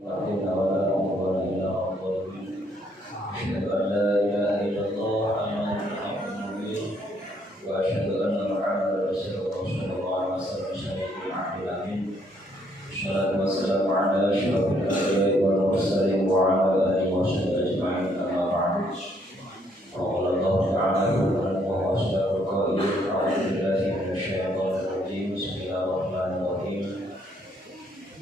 وحدنا ولا عدوان إلا على الظالمين أشهد أن لا إله إلا الله وحده الحق المبين وأشهد أن محمدا رسول الله صلى الله عليه وسلم شهيد العهد الأمين والصلاة والسلام على أشرف الأنبياء والمرسلين وعلى آله وصحبه أجمعين أما بعد قال الله تعالى وهو أصدق القائلين أعوذ بالله من الشيطان الرجيم بسم الله الرحمن الرحيم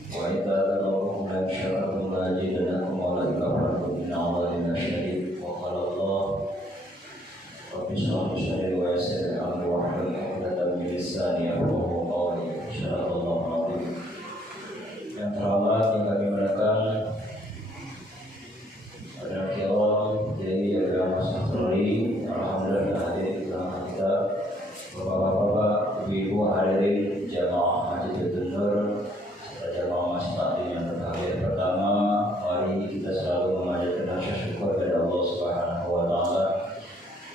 وإذا ذكركم لئن شكرتم لأزيدنكم ولئن كفرتم إن عذابي لشديد وقال الله رب اشرح لي صدري ويسر لي أمري واحلل عقدة من لساني يفقهوا قولي صدق الله العظيم. Yang terhormat yang kami muliakan pada kiawan jadi agama Santri, alhamdulillah hadir di tengah kita, bapak-bapak, ibu-ibu hadirin jamaah Masjidil Nur, jamaah masjid yang berbahagia. Pertama, mari kita selalu memanjatkan rasa syukur kepada Allah Subhanahu wa taala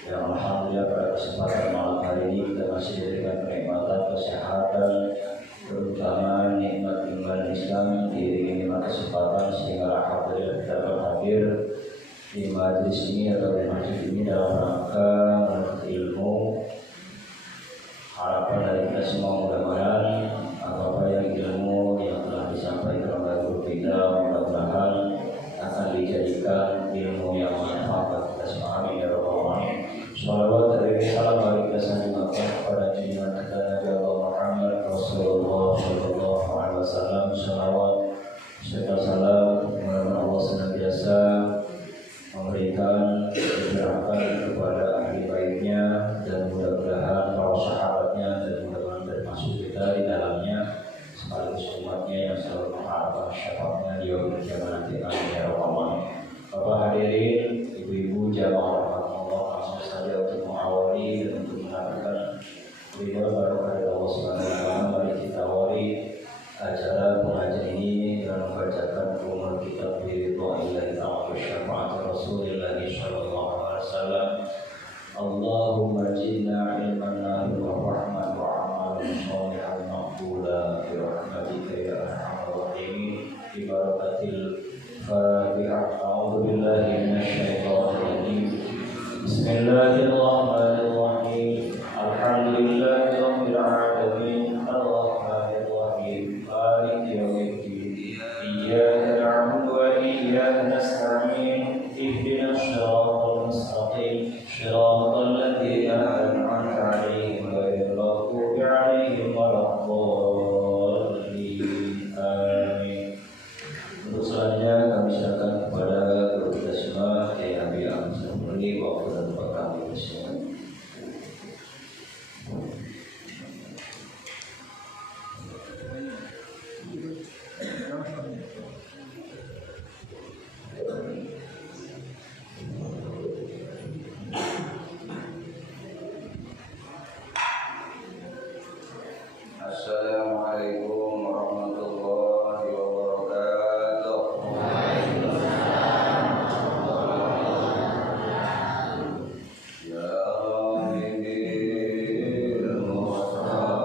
yang alhamdulillah pada kesempatan malam hari ini kita masih diberikan kenikmatan kesehatan, terutama nikmat iman Islam, diiringi nikmat kesempatan sehingga alhamdulillah kita dapat hadir di majlis ini atau di masjid ini dalam rangka menuntut ilmu. Harapan dari kita semua mudah-mudahan apa-apa yang ilmu yang telah disampaikan oleh guru kita mudah-mudahan akan dijadikan ilmu yang manfaat bagi kita semua. Amin ya rabbal alamin. Shalawat dari salam bagi kita semua kepada junjungan kita Nabi Allah Muhammad Rasulullah sallallahu alaihi wasallam. Shalawat serta salam kepada Allah senantiasa memberikan keberkahan kepada ahli baitnya dan mudah-mudahan para sahabatnya dan mudah-mudahan termasuk kita di dalamnya sekaligus umatnya yang selalu mengharapkan syafaatnya di yaumil qiyamah nanti. Amin ya rabbal alamin. Bapak hadirin, ibu-ibu jamaah rahmatullah, langsung saja untuk mengawali dan untuk mengabarkan beliau barokah dari Allah Subhanahu wa taala. Mari kita awali acara pengajian ini dengan membacakan umur kitab Ridwa'illahi ta'ala wa syafaat Rasulillah sallallahu alaihi wasallam. Allahumma jinna ilman nafi wa rahman wa amalan sholihan maqbula bi rahmatika ya arhamar rahimin. Bi barakatil Fatihah. A'udzu billahi minasy syaithanir rajim. Bismillahirrahmanirrahim. Alhamdulillahi rabbil alamin. Arrahmanir rahim. Maliki yaumiddin. Iyyaka na'budu wa iyyaka nasta'in. Ihdinas siratal mustaqim. Shiratal ladzina an'amta 'alaihim ghairil maghdubi 'alaihim waladdallin. Amin. Untuk selanjutnya kami silakan kepada guru kita semua, Kiai Nabi Ahmad Syafruddin, waktu dan tempat kami semua. Assalamualaikum warahmatullahi wabarakatuh. Ya Rabbil Mustafa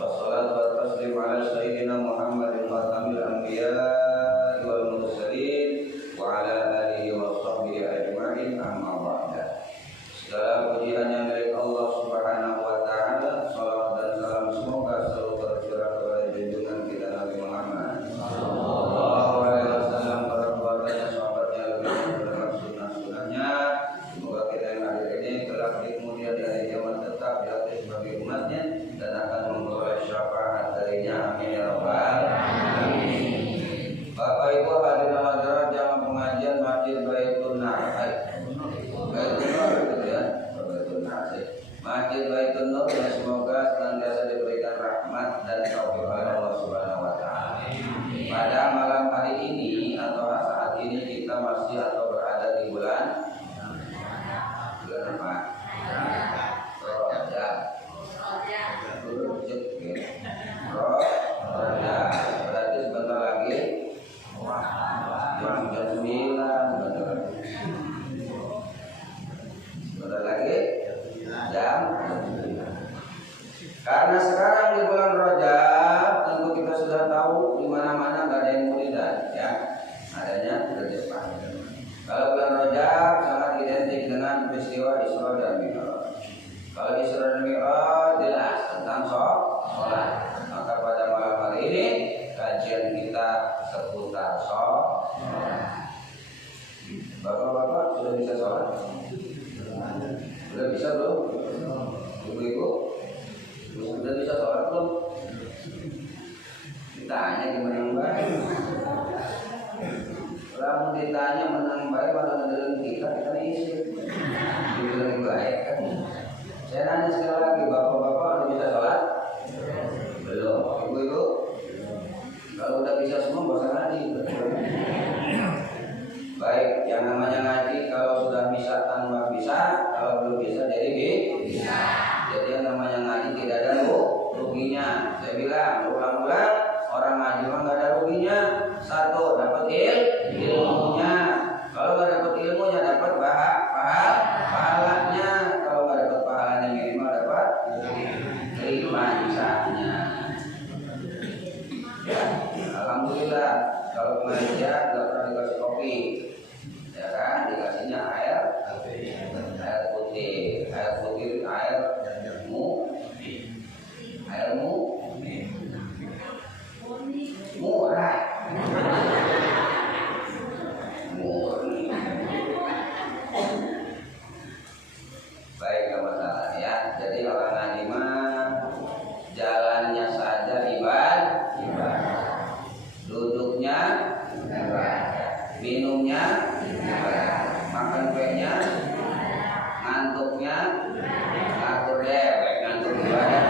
wassalatu wassalamu ala sayyidina Muhammadin khatamil anbiya'i wal mursalin wa ala alihi wa sahbihi ajma'in, amma ba'da. Segala pujian yang milik Allah Subhanahu wa taala, salawat dan salam semoga selalu tercurah kepada junjungan kita Nabi Muhammad sallallahu alaihi wasallam, para keluarganya, sahabatnya, lebih sunnah-sunnahnya. Semoga kita yang hadir ini kelak di kemudian hari kiamat tetap diakui sebagai umatnya dan akan memperoleh syafaat darinya. Amin ya rabbal alamin. Bapak Ibu hadirin hadirat jamaah pengajian Masjid Baitun Nur. Masjid Baitun Nur, dan semoga senantiasa diberikan rahmat dan taufik oleh Allah Subhanahu wa taala. Pada malam hari ini atau saat ini kita masih atau berada di bulan apa? Rajab. Berarti sebentar lagi jam 9, sebentar lagi jam. Karena sekarang di bulan Rajab, tentu kita sudah tahu di mana-mana nggak ada yang mulidan, ya, adanya Rajab. Kalau bulan Rajab sangat identik dengan peristiwa Isra dan Mi'raj. Kalau Isra dan Mi'raj jelas tentang sholat. Maka pada malam hari ini kajian kita seputar sholat. Bapak-bapak sudah bisa sholat? Sudah bisa belum? Ibu-ibu sudah bisa sholat belum? Ditanya gimana yang baik. Kalau ditanya menang baik pada ngedelin kita isi dibilang baik kan. Saya nanya sekali lagi, bapak-bapak udah bisa sholat? Belum. Ibu-ibu? Kalau udah bisa semua gak usah ngaji. Baik, yang namanya ngaji kalau sudah bisa tambah bisa, kalau belum bisa jadi bisa. Jadi yang namanya ngaji tidak ada ruginya. Saya bilang ulang-ulang, orang ngaji mah nggak ada ruginya. Satu, dapat ilmunya. Kalau nggak dapat ilmunya, dapat pahalanya. Kalau nggak dapat pahalanya, minimal dapat ijazahnya. Ya, alhamdulillah. Kalau pengajian nggak pernah dikasih kopi, ya kan? Dikasihnya air putih, airmu murah. Baik, gak masalah ya. Jadi orang ngaji mah jalannya saja ibadah, duduknya ibadah, minumnya ibadah, makan kuenya, ngantuknya ngatur dewek, ngantuk ibadah.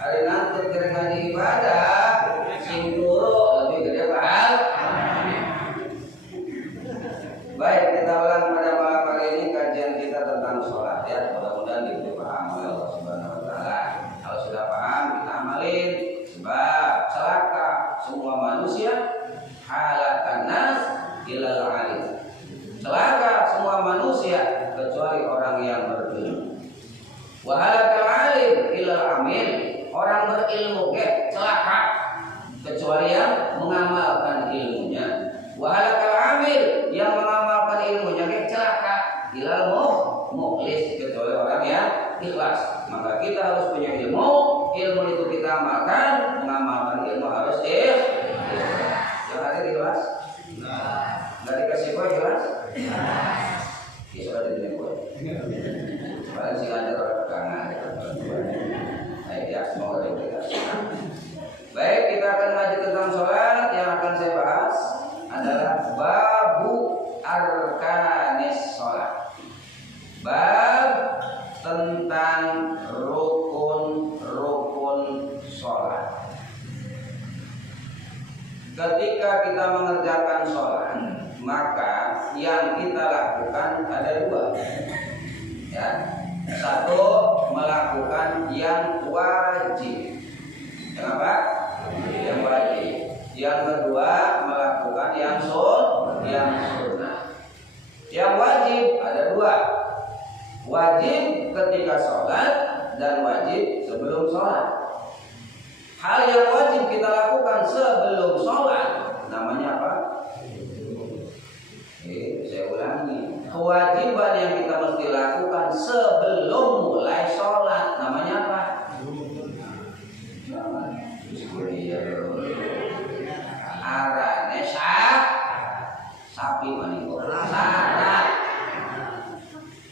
Hari ngantuk kira ngaji ibadah, sing turu lebih gede pahalanya. Baik, kita ulang pada malam hari ini kajian kita tentang sholat, ya. Mudah-mudahan diberi paham oleh Allah Subhanahu wa taala. Kalau sudah paham, kita amalin. Sebab celaka semua manusia, halakan nas ilal alim. Celaka semua manusia kecuali orang yang berilmu. Wa halakal alim ilal amil. Orang berilmu celaka kecuali yang mengamalkan ilmunya. Wa halakal amil, yang mengamalkan ilmunya celaka ilal mukhlis, kecuali orang yang ikhlas. Maka kita harus punya ilmu itu kita amalkan, mengamalkan ilmu harus ikhlas. Yang ada ikhlas? Nggak dikasih kue ikhlas? Ya sudah diberi kue. Paling sih ada orang pegangan. Baik ya, semoga diberi. Baik, kita akan ngaji tentang sholat. Yang akan saya bahas adalah babu arkanis sholat. Bab tentang rukun sholat. Ketika kita mengerjakan sholat, maka yang kita lakukan ada dua, ya. Satu, melakukan yang wajib. Yang apa? Yang wajib. Yang kedua, melakukan yang sunnah. Yang wajib ada dua. Wajib ketika sholat dan wajib sebelum sholat. Hal yang wajib kita lakukan sebelum sholat namanya apa? Saya ulangi. Kewajiban yang kita mesti lakukan sebelum mulai sholat namanya apa? Arane sapi maniko. Syarat.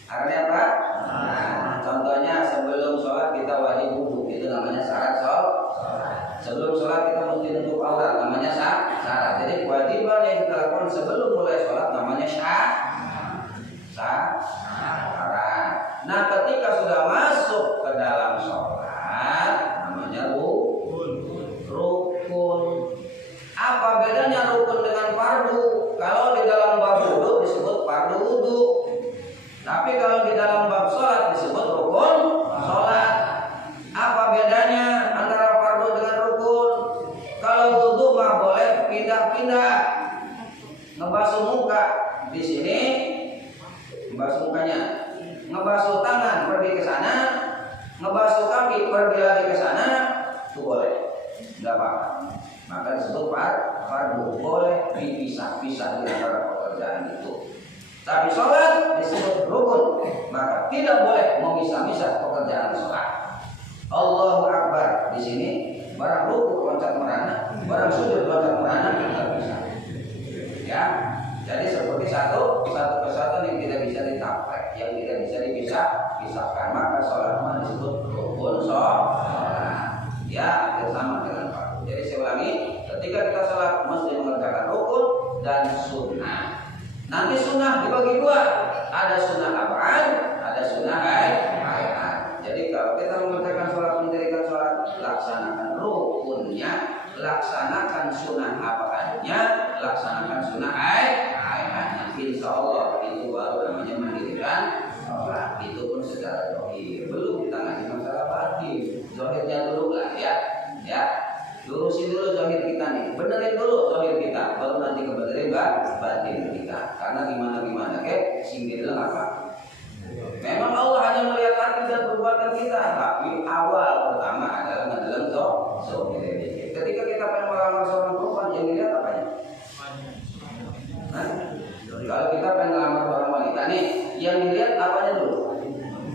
Arane apa? Contohnya sebelum sholat kita wajib wudu, itu namanya syarat sholat. Sebelum sholat kita mesti nutup aurat, namanya syarat. Jadi kewajiban yang kita lakukan sebelum mulai sholat namanya syarat. Nah, ketika sudah masuk ke dalam sholat namanya rukun. Apa bedanya rukun dengan fardu? Kalau di dalam bab wudu disebut fardu wudu, tapi kalau di dalam bab sholat disebut rukun sholat. Apa bedanya antara fardu dengan rukun? Kalau wudu mah boleh pindah-pindah, ngebasuh muka di sini, ngebasuh mukanya, ngebasuh tangan pergi ke sana, ngebasuh kaki pergi lagi ke sana, itu boleh, nggak apa-apa. Maka disebut fardu, boleh dipisah-pisah di antara pekerjaan itu. Tapi sholat disebut rukun, maka tidak boleh memisah-misah pekerjaan sholat. Allahu Akbar di sini, barang rukuk loncat merana, barang sujud loncat merana, tidak bisa. Ya, jadi seperti satu kesatuan yang tidak bisa ditaplek, yang tidak bisa dipisahkan. Maka sholat disebut rukun sholat. Ya, sama dengan fardu. Jadi saya ulangi, ketika kita sholat mesti mengerjakan rukun dan sunnah. Nanti sunnah dibagi dua, ada sunnah ab'ad, ada sunnah hayat. Jadi kalau kita mengerjakan sholat, mendirikan sholat, laksanakan rukunnya, laksanakan sunnah ab'adnya, laksanakan sunnah hayatnya. Insya Allah itu baru namanya mendirikan sholat. Itu pun secara zahir, belum ditangani masalah batin. Zahirnya dulu lah ya. Lurusin dulu zahir kita nih, benerin dulu zahir kita, baru nanti kebenerin batin kita. Karena gimana singgirlah apa? Memang Allah hanya melihat hati dan perbuatan kita, tapi awal pertama adalah dalam zahir. Ketika kita pengen melamar seorang perempuan, yang dilihat apanya? Kalau kita pengen melamar seorang wanita nih, yang dilihat apanya dulu?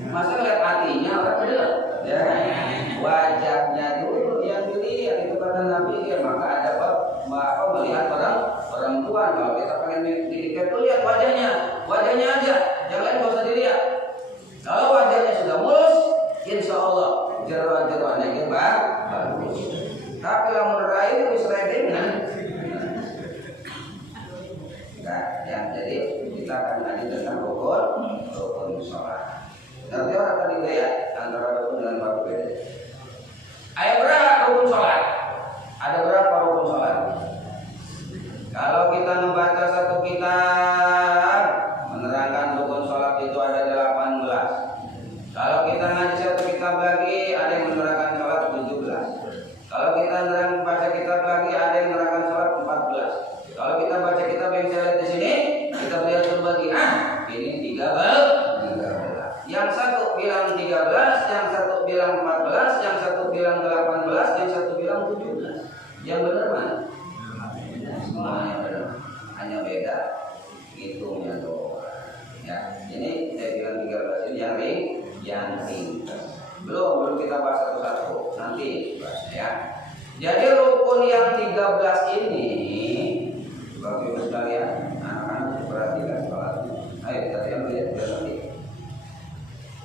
Masa lihat hatinya orang beda? Ya, wajahnya dulu yang dilihat, itu kata Nabi ya. Maka ada melihat perempuan. Kalau kita pengen dilihat tuh lihat wajahnya aja, yang lain gak usah dilihat. Kalau wajahnya sudah mulus, insya Allah jeroan-jeroannya itu bagus. Tapi yang menerai itu sliding kan? Nah, ya, jadi kita akan ngaji tentang rukun sholat. Nanti orang akan dilihat antara rukun dengan fardu beda. Ada berapa rukun sholat? Ada berapa rukun sholat? Kalau kita membaca satu kitab menerangkan rukun sholat itu ada 18. Kalau kita ngaji satu kitab lagi ada yang menerangkan sholat 17. Kalau kita membaca kitab lagi ada yang menerangkan sholat 14. Kalau kita baca kitab yang saya lihat di sini, kita lihat berbagi. Ini 13. Yang satu bilang 13, yang satu bilang 14, yang satu bilang 18, yang satu bilang 17. Yang benar mana? Semuanya benar. Hanya beda hitungnya doang. Ya, ini saya bilang 13 ini yang ringkas. Belum kita bahas satu-satu. Nanti ya. Jadi rukun yang 13 ini bagi sekalian, anak-anak perhatikan sholat. Ayo kita yang lihat nanti.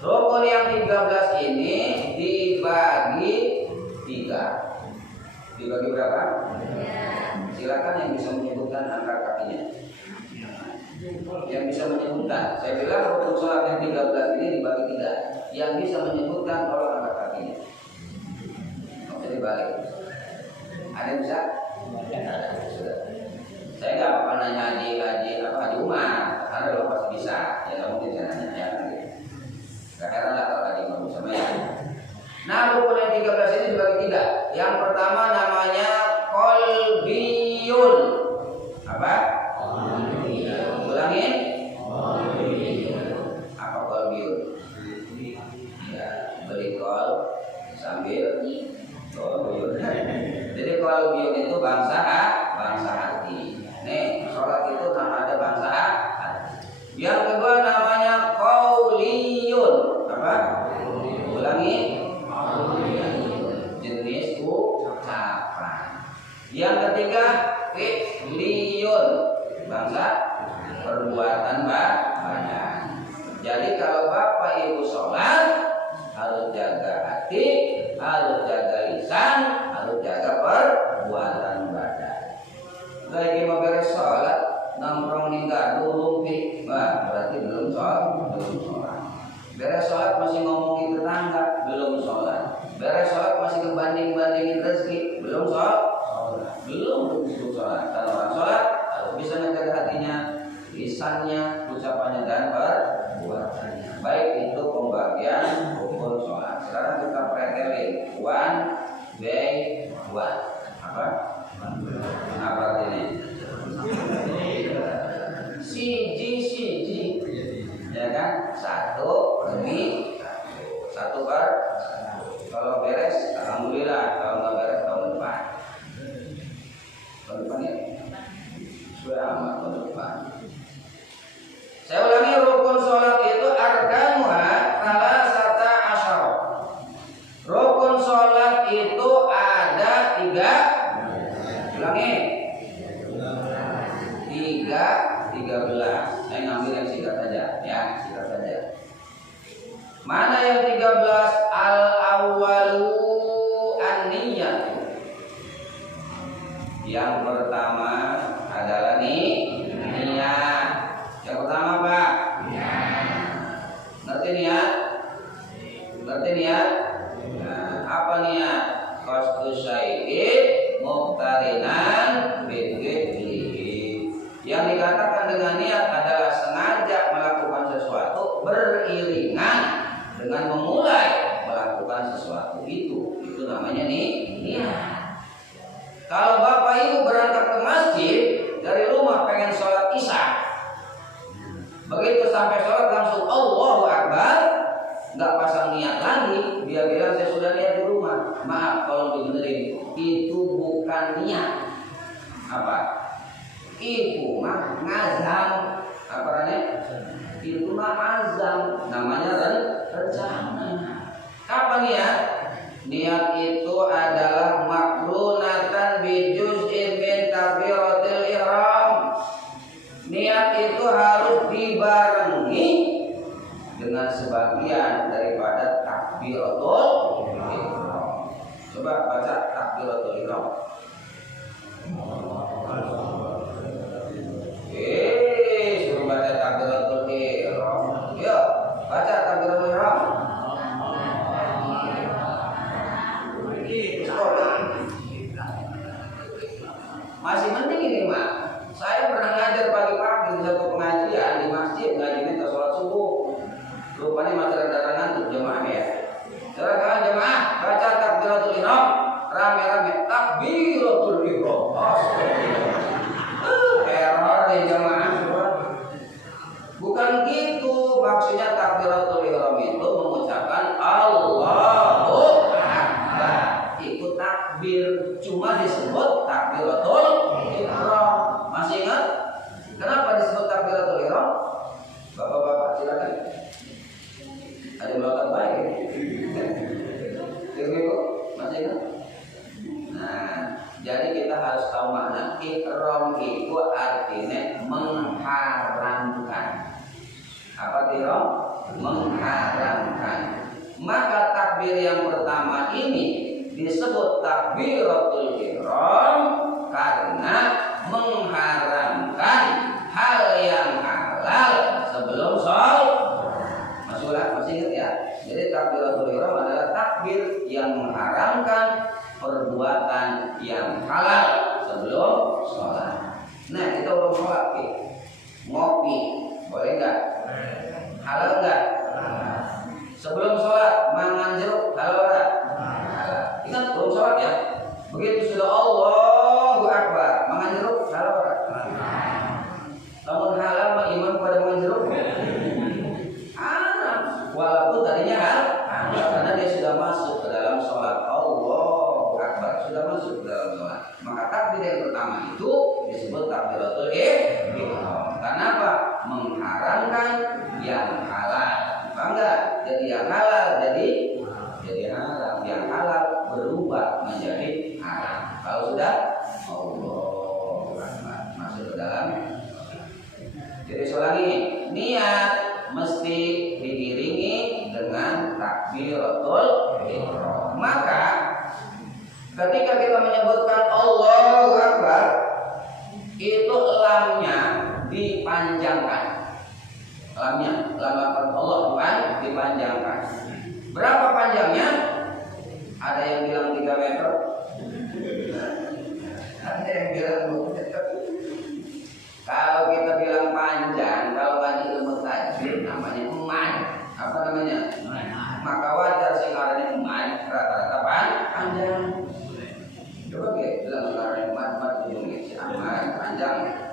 Rukun yang 13 ini dibagi 3. Dibagi berapa? Silakan yang bisa menyebutkan angka kakinya. Yang bisa menyebutkan. Saya bilang rukun sholat yang 13 ini dibagi 3. Yang bisa menyebutkan tolong angkat kakinya. Oke, dibalik. Ada yang bisa? Ada. Sudah. Saya nggak apa-apa nanya haji Umar, karena lo pasti bisa. Ya nggak mungkin saya nanya ya. Gak heran lah kalau tadi mau sama ya. Nah, rukun yang 13 ini dibagi 3. Yang pertama namanya qalbiyun. Apa? Qalbiyun. Ulangin. Qalbiyun. Apa qalbiyun? Ya, beri qal Oh, buyut. Jadi kalau buyut itu bangsa hati. Nih, sholat itu ada bangsa hati. Yang kedua namanya qauliyun. Apa? Ulangi. Jenis ucapan. Yang ketiga fi'liyun. Bangsa perbuatan badan. Jadi kalau Bapak Ibu sholat harus jaga hati, harus jaga lisan, harus jaga perbuatan badan. Lagi mau beres sholat, nongkrong ninggal dulu, berarti belum sholat. Beres sholat masih ngomongin tetangga, belum sholat. Beres sholat masih ngebanding-bandingin rezeki, belum sholat. Belum sholat. Kalau orang sholat harus bisa menjaga hatinya, lisannya, ucapannya dan perbuatannya. Baik itu pembagian rukun sholat. Sekarang kita pretelin one by one. Apa? Apa ini? Siji, ya kan? Satu demi satu per. Kalau beres, alhamdulillah. Kalau nggak beres tahun depan. Tahun depan ya. Sudah amat tahun depan. Saya ulangi, rukun sholat itu arkanuha salasata asyara. Rukun sholat itu ada 13. Saya ngambil yang singkat saja, ya singkat saja. Mana yang 13? Al-awwalu an-niyat. Yang pertama adalah niat. Yang pertama apa? Ngerti niat? Ngerti niat? Nah, apa niat? Qasdu syai'in muqtarinan bidzikrihi. Yang dikatakan dengan niat adalah sengaja melakukan sesuatu beriringan dengan memulai melakukan sesuatu itu. Itu namanya niat. Kalau Bapak Ibu berangkat ke masjid dari rumah pengen sholat isya, begitu sampai sholat langsung Allahu Akbar, nggak pasang niat lagi, dia bilang saya sudah niat di rumah. Maaf kalau dibenerin, itu bukan niat. Apa? Itu mah ngazam. Apa namanya? Itu mah azam. Namanya rencana. Apa niat? Niat itu adalah makrunatan bijuz'in min takbiratil ihram. Niat itu harus dibarengi dengan sebagian daripada takbiratul ihram. Coba baca takbiratul ihram. Suruh baca takbiratul ihram. Yuk, baca takbiratul ihram. Masih penting ini, Mak. Saya pernah ngajar pagi-pagi di satu pengajian di masjid, ngajinya ke sholat subuh. Rupanya masih ada ngantuk jemaahnya ya. Silakan jemaah baca takbiratul ihram rame-rame. Takbiratul ihram. Error di jemaah. Bukan gitu maksudnya. Takbiratul ihram itu mengucapkan Allahu Akbar. Itu takbir, cuma disebut takbiratul ihram. Masih ingat? Kenapa disebut takbiratul ihram? Bapak-bapak silakan. Ada belakang baik. Ibu, masih ingat? Nah, jadi kita harus tahu makna ihram itu artinya mengharamkan. Apa ihram? Mengharamkan. Maka takbir yang pertama ini disebut takbiratul ihram karena mengharamkan hal yang halal sebelum sholat. Masih ingat ya? Jadi takbiratul ihram adalah takbir yang mengharamkan perbuatan yang halal sebelum sholat. Nah, kita belum sholat, ngopi boleh nggak? Halal nggak? Sebelum sholat mangan jeruk halal nggak? Halal. Ingat belum sholat ya? Begitu sudah Allahu Akbar mangan jeruk halal nggak? Namun halal mah iman pada mangan jeruk. Walaupun tadinya halal karena dia sudah masuk ke dalam sholat Allah. sudah masuk dalam sholat. Maka takbir yang pertama itu disebut takbiratul ihram. Karena apa? Mengharamkan yang halal. Paham nggak? Jadi yang halal jadi halal, yang halal berubah menjadi haram. Kalau sudah Allah masuk ke dalam. Jadi ulangi, niat mesti diiringi dengan takbiratul ihram. Maka ketika kita menyebutkan Allahu Akbar, itu lamnya dipanjangkan. Lam Allah dipanjangkan. Berapa panjangnya? Ada yang bilang 3 meter. Ada yang bilang 2 meter. Kalau kita bilang panjang, kalau ngaji ilmu tajwid namanya eman. Apa namanya? Maka wajar singkarannya eman, rata-rata panjang. Coba bilang singkarannya eman ujungnya si aman panjang.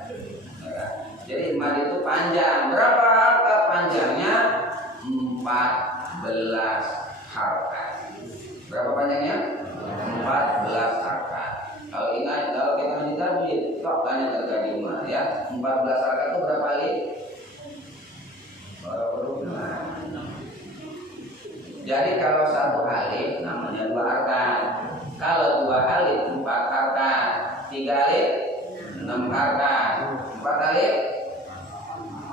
Jadi eman itu panjang. Berapa harkat panjangnya? 14 harkat. Berapa panjangnya? 14 harkat. Kalau kita ngaji tajwid, kok tanya terjadi rumah ya. 14 harkat itu berapa kali? Jadi kalau 1 alif namanya 2 harkat. Kalau 2 alif 4 harkat. 3 alif 6 harkat. 4 alif.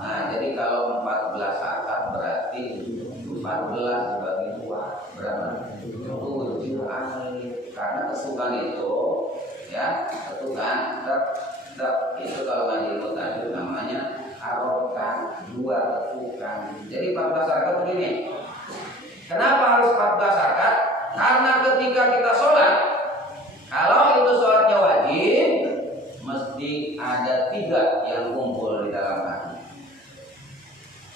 Nah, jadi kalau 14 harkat berarti 14 dibagi 2 berapa? 7 alif. Karena ketukan itu ya, ketukan itu kalau ngaji ilmu tajwid namanya harokat, 2 ketukan. Jadi 14 harkat begini. Kenapa harus 14 harkat? Karena ketika kita sholat, kalau itu sholatnya wajib, mesti ada 3 yang kumpul di dalam hati.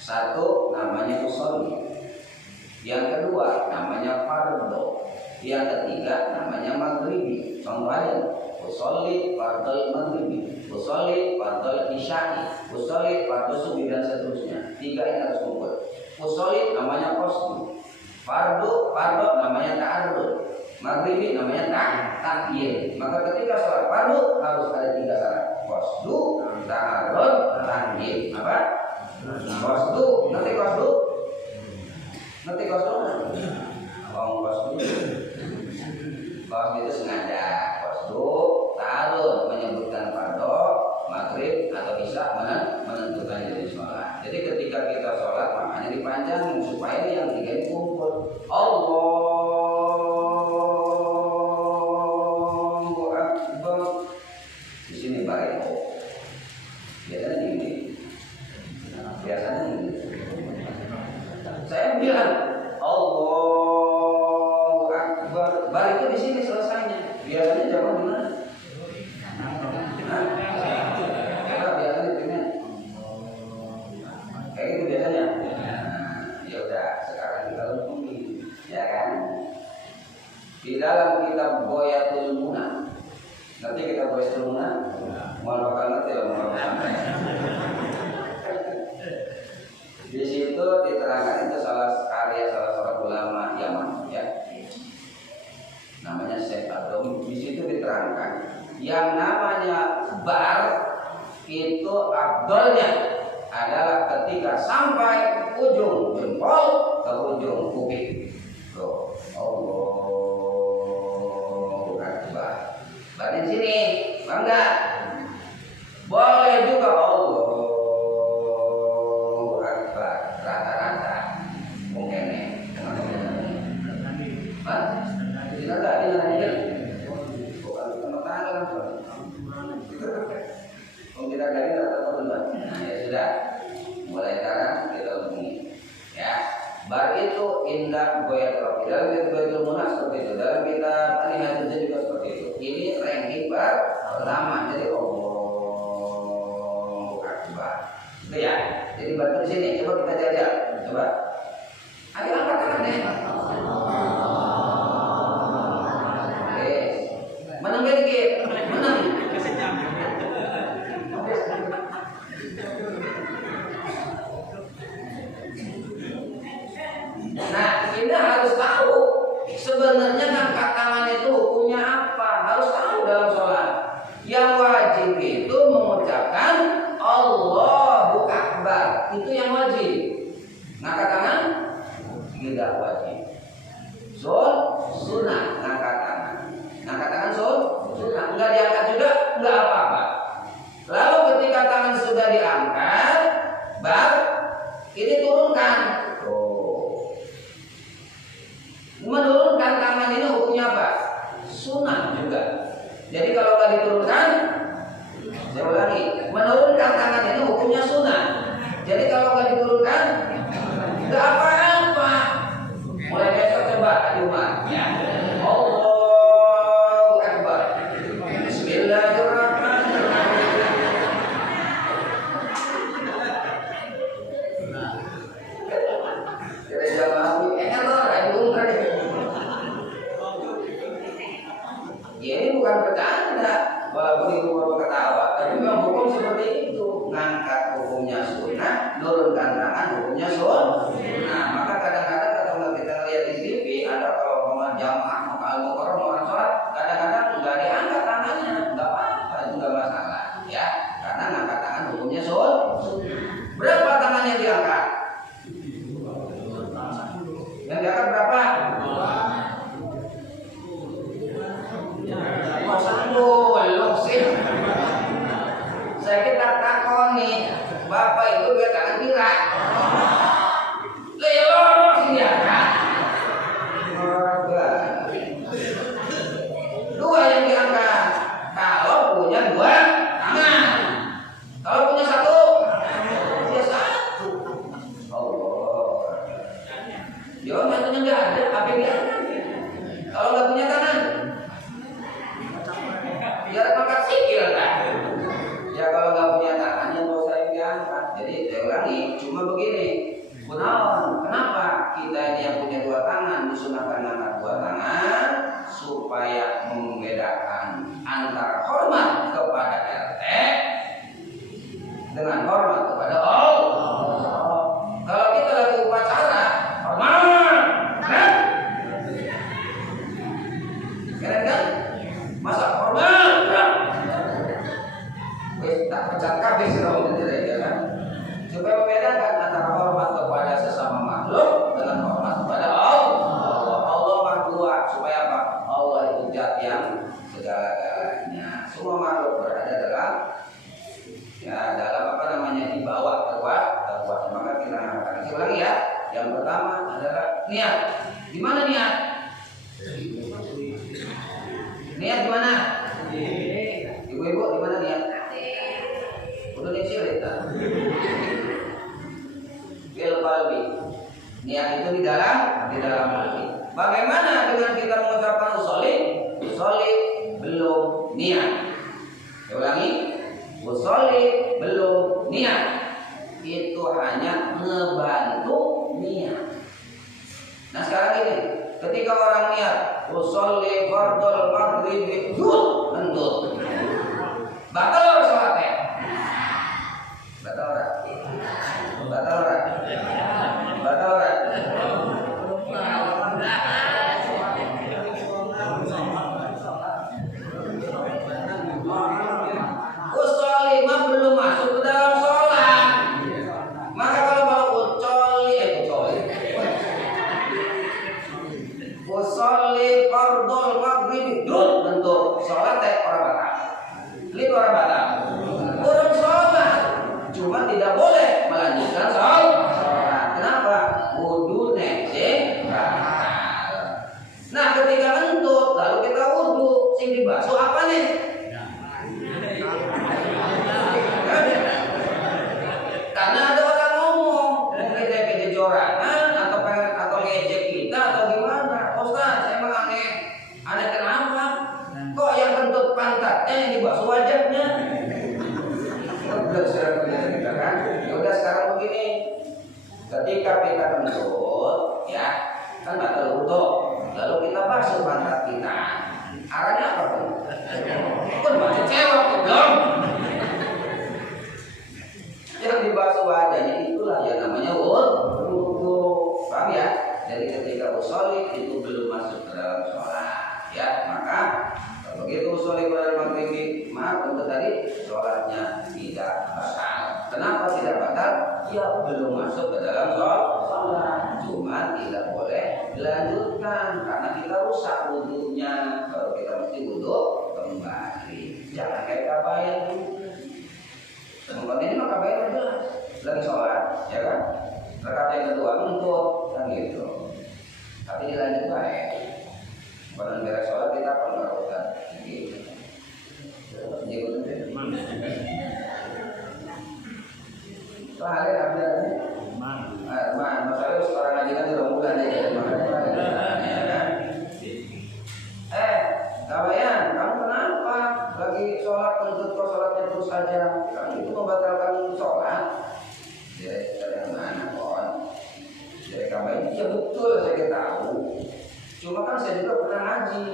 1 namanya usolli, yang kedua namanya fardhu, yang ketiga namanya maghribi. Contoh aja, usolli fardhu maghribi, usolli fardhu isya'i, usolli fardhu subuh dan seterusnya. 3 ini harus kumpul. Usolli namanya qasdu, fardhu namanya ta'arrud, maghribi namanya ta'yin. Maka ketika sholat fardhu harus ada 3 syarat: qasdu, ta'arrud, ta'yin. Apa? Qasdu, nanti qasdu. Nanti qasdu. Qasdu itu sengaja. Qasdu ta'arrud menyebutkan fardhu, maghrib atau isya menentukan jenis sholat. Jadi ketika kita sholat makanya dipanjangin supaya ini yang 3 ini kumpul. Allahu Akbar. Di sini baik. Biasanya ini. Biasanya ini. Saya bilang Allahu Akbar. Bar itu di sini selesainya. Biasanya zaman di mana? Biasanya di sini. Kayak gitu biasanya. Ya udah, sekarang kita lumpuhi, ya kan? Di dalam kitab Ghoyatul Munah. Nanti kita Ghoyatul Munah. Mau bakal ngerti ya, mau bakal. Di situ diterangkan itu salah seorang ulama Yaman ya. Namanya Syekh Adom. Di situ diterangkan yang namanya bar itu afdolnya adalah ketika sampai ujung jempol ke ujung kuping. Loh, Allahu Akbar. Bar di sini, bangga. Boleh juga Allahu Akbar rata-rata. Mungkin nih. Hah? Tidak ada aja. Bukan tangan kan. Mungkin ada lagi atau belum? Nah, ya sudah. Mulai sekarang kita hubungi. Ya. Bar itu indah goyatul. Dalam Ghoyatul Munah seperti itu. Dalam kitab Al-Minhaj juga seperti itu. Ini ranking bar pertama. Jadi Allahu Akbar. Itu ya. Jadi bar di sini. Coba kita jajal. Coba. Ayo angkat tangannya. Menang dikit, menang. Nah, ini harus Jadi kalau nggak diturunkan, saya ulangi, menurunkan tangan ini hukumnya sunnah. Jadi kalau nggak diturunkan, nggak apa-apa. Mulai besok coba di rumah. Ya. Allahu Akbar. Bismillahirrahmanirrahim. Kira jamaah ini bukan bercanda, walaupun itu baru ketawa, tapi memang hukum seperti itu. Ngangkat hukumnya sunnah, nurunkan tangan hukumnya sunnah. Nah, maka kadang-kadang kalau kita lihat di TV ada kalau jamaah al-mukarram orang sholat, kadang-kadang nggak diangkat tangannya, nggak apa-apa, itu nggak masalah, ya, karena ngangkat tangan hukumnya sunnah. Berapa tangannya diangkat? Yang diangkat berapa? Saya kita takoni, bapak itu biar tangan gerak. Lelor dia kan. Dua yang diangkat. Kalau punya dua tangan. Kalau punya satu, dia satu. Oh. Yo, satunya nggak ada, apa dia? Kalau nggak punya tangan, biar angkat sikil kan. Ya kalau nggak punya tangan yang mau saya diangkat. Jadi saya ulangi, cuma begini. Kenapa kita ini yang punya dua tangan disunahkan angkat dua tangan supaya membedakan antara hormat kepada RT dengan hormat kepada Allah. Kalau kita lagi upacara, hormat, keren kan? Masa hormat? Tak pecat kabeh sira ya kan? Supaya membedakan antara hormat kepada sesama makhluk dengan hormat kepada Allah. Allah Maha Luas, supaya apa? Allah itu zat yang segala-galanya. Semua makhluk berada dalam apa namanya, di bawah kekuasaan. Maka kita akan ulangi ya. Yang pertama adalah niat. Di mana niat? Niat di mana? Ibu-ibu di mana niat? Indonesia kita. Bil qalbi. Niat itu di dalam hati. Bagaimana dengan kita mengucapkan usolli? Usolli belum niat. Saya ulangi. Usolli belum niat. Itu hanya ngebantu niat. Nah sekarang ini, ketika orang niat usolli fardhul maghrib tentu batal sholatnya. Batal ora? Usolli mah belum masuk ke dalam sholat. Maka kalau usolli fardhul maghrib tentu sholat orang batal. Ini orang batal. Orang sholat, cuma tidak boleh melanjutkan sholat. Kenapa? Wudu necek batal. Nah, ketika ngentut, lalu kita wudu, sing dibasuh apa nih? Karena ada orang ngomong, mungkin dia kejejorangan atau ngejek kita atau gimana? Ustaz, emang aneh kenapa? Kok yang kentut pantatnya yang dibasuh wajahnya? Ya udah sekarang begini, ketika kita kentut, ya kan batal wudu, lalu kita basuh pantat kita, arahnya apa pun? Pun macam cewek belum. Yang dibasuh wajahnya itulah yang namanya wudu, paham ya? Jadi ketika usolli itu belum masuk ke dalam sholat, ya maka begitu usolli pada maghrib, maaf untuk tadi sholatnya tidak batal. Kenapa tidak batal? Ya belum masuk ke dalam sholat, cuma tidak boleh dilanjutkan karena kita rusak wudunya. Kalau kita mesti wudu kembali, jangan kayak kabayan. Teman ini maka kabayan jelas lagi sholat, ya kan? Rakaat yang kedua untuk kan gitu. Tapi dilanjut baik. Pada beres sholat kita akan melakukan gitu. Soalnya ada masalah sekarang aja kan udah bulan ya. Kawayan, kamu kenapa lagi sholat kentut kok sholatnya terus saja? Kamu itu membatalkan sholat. Jadi dari mana kon? Jadi kamu ya betul saya tahu. Cuma kan saya juga pernah ngaji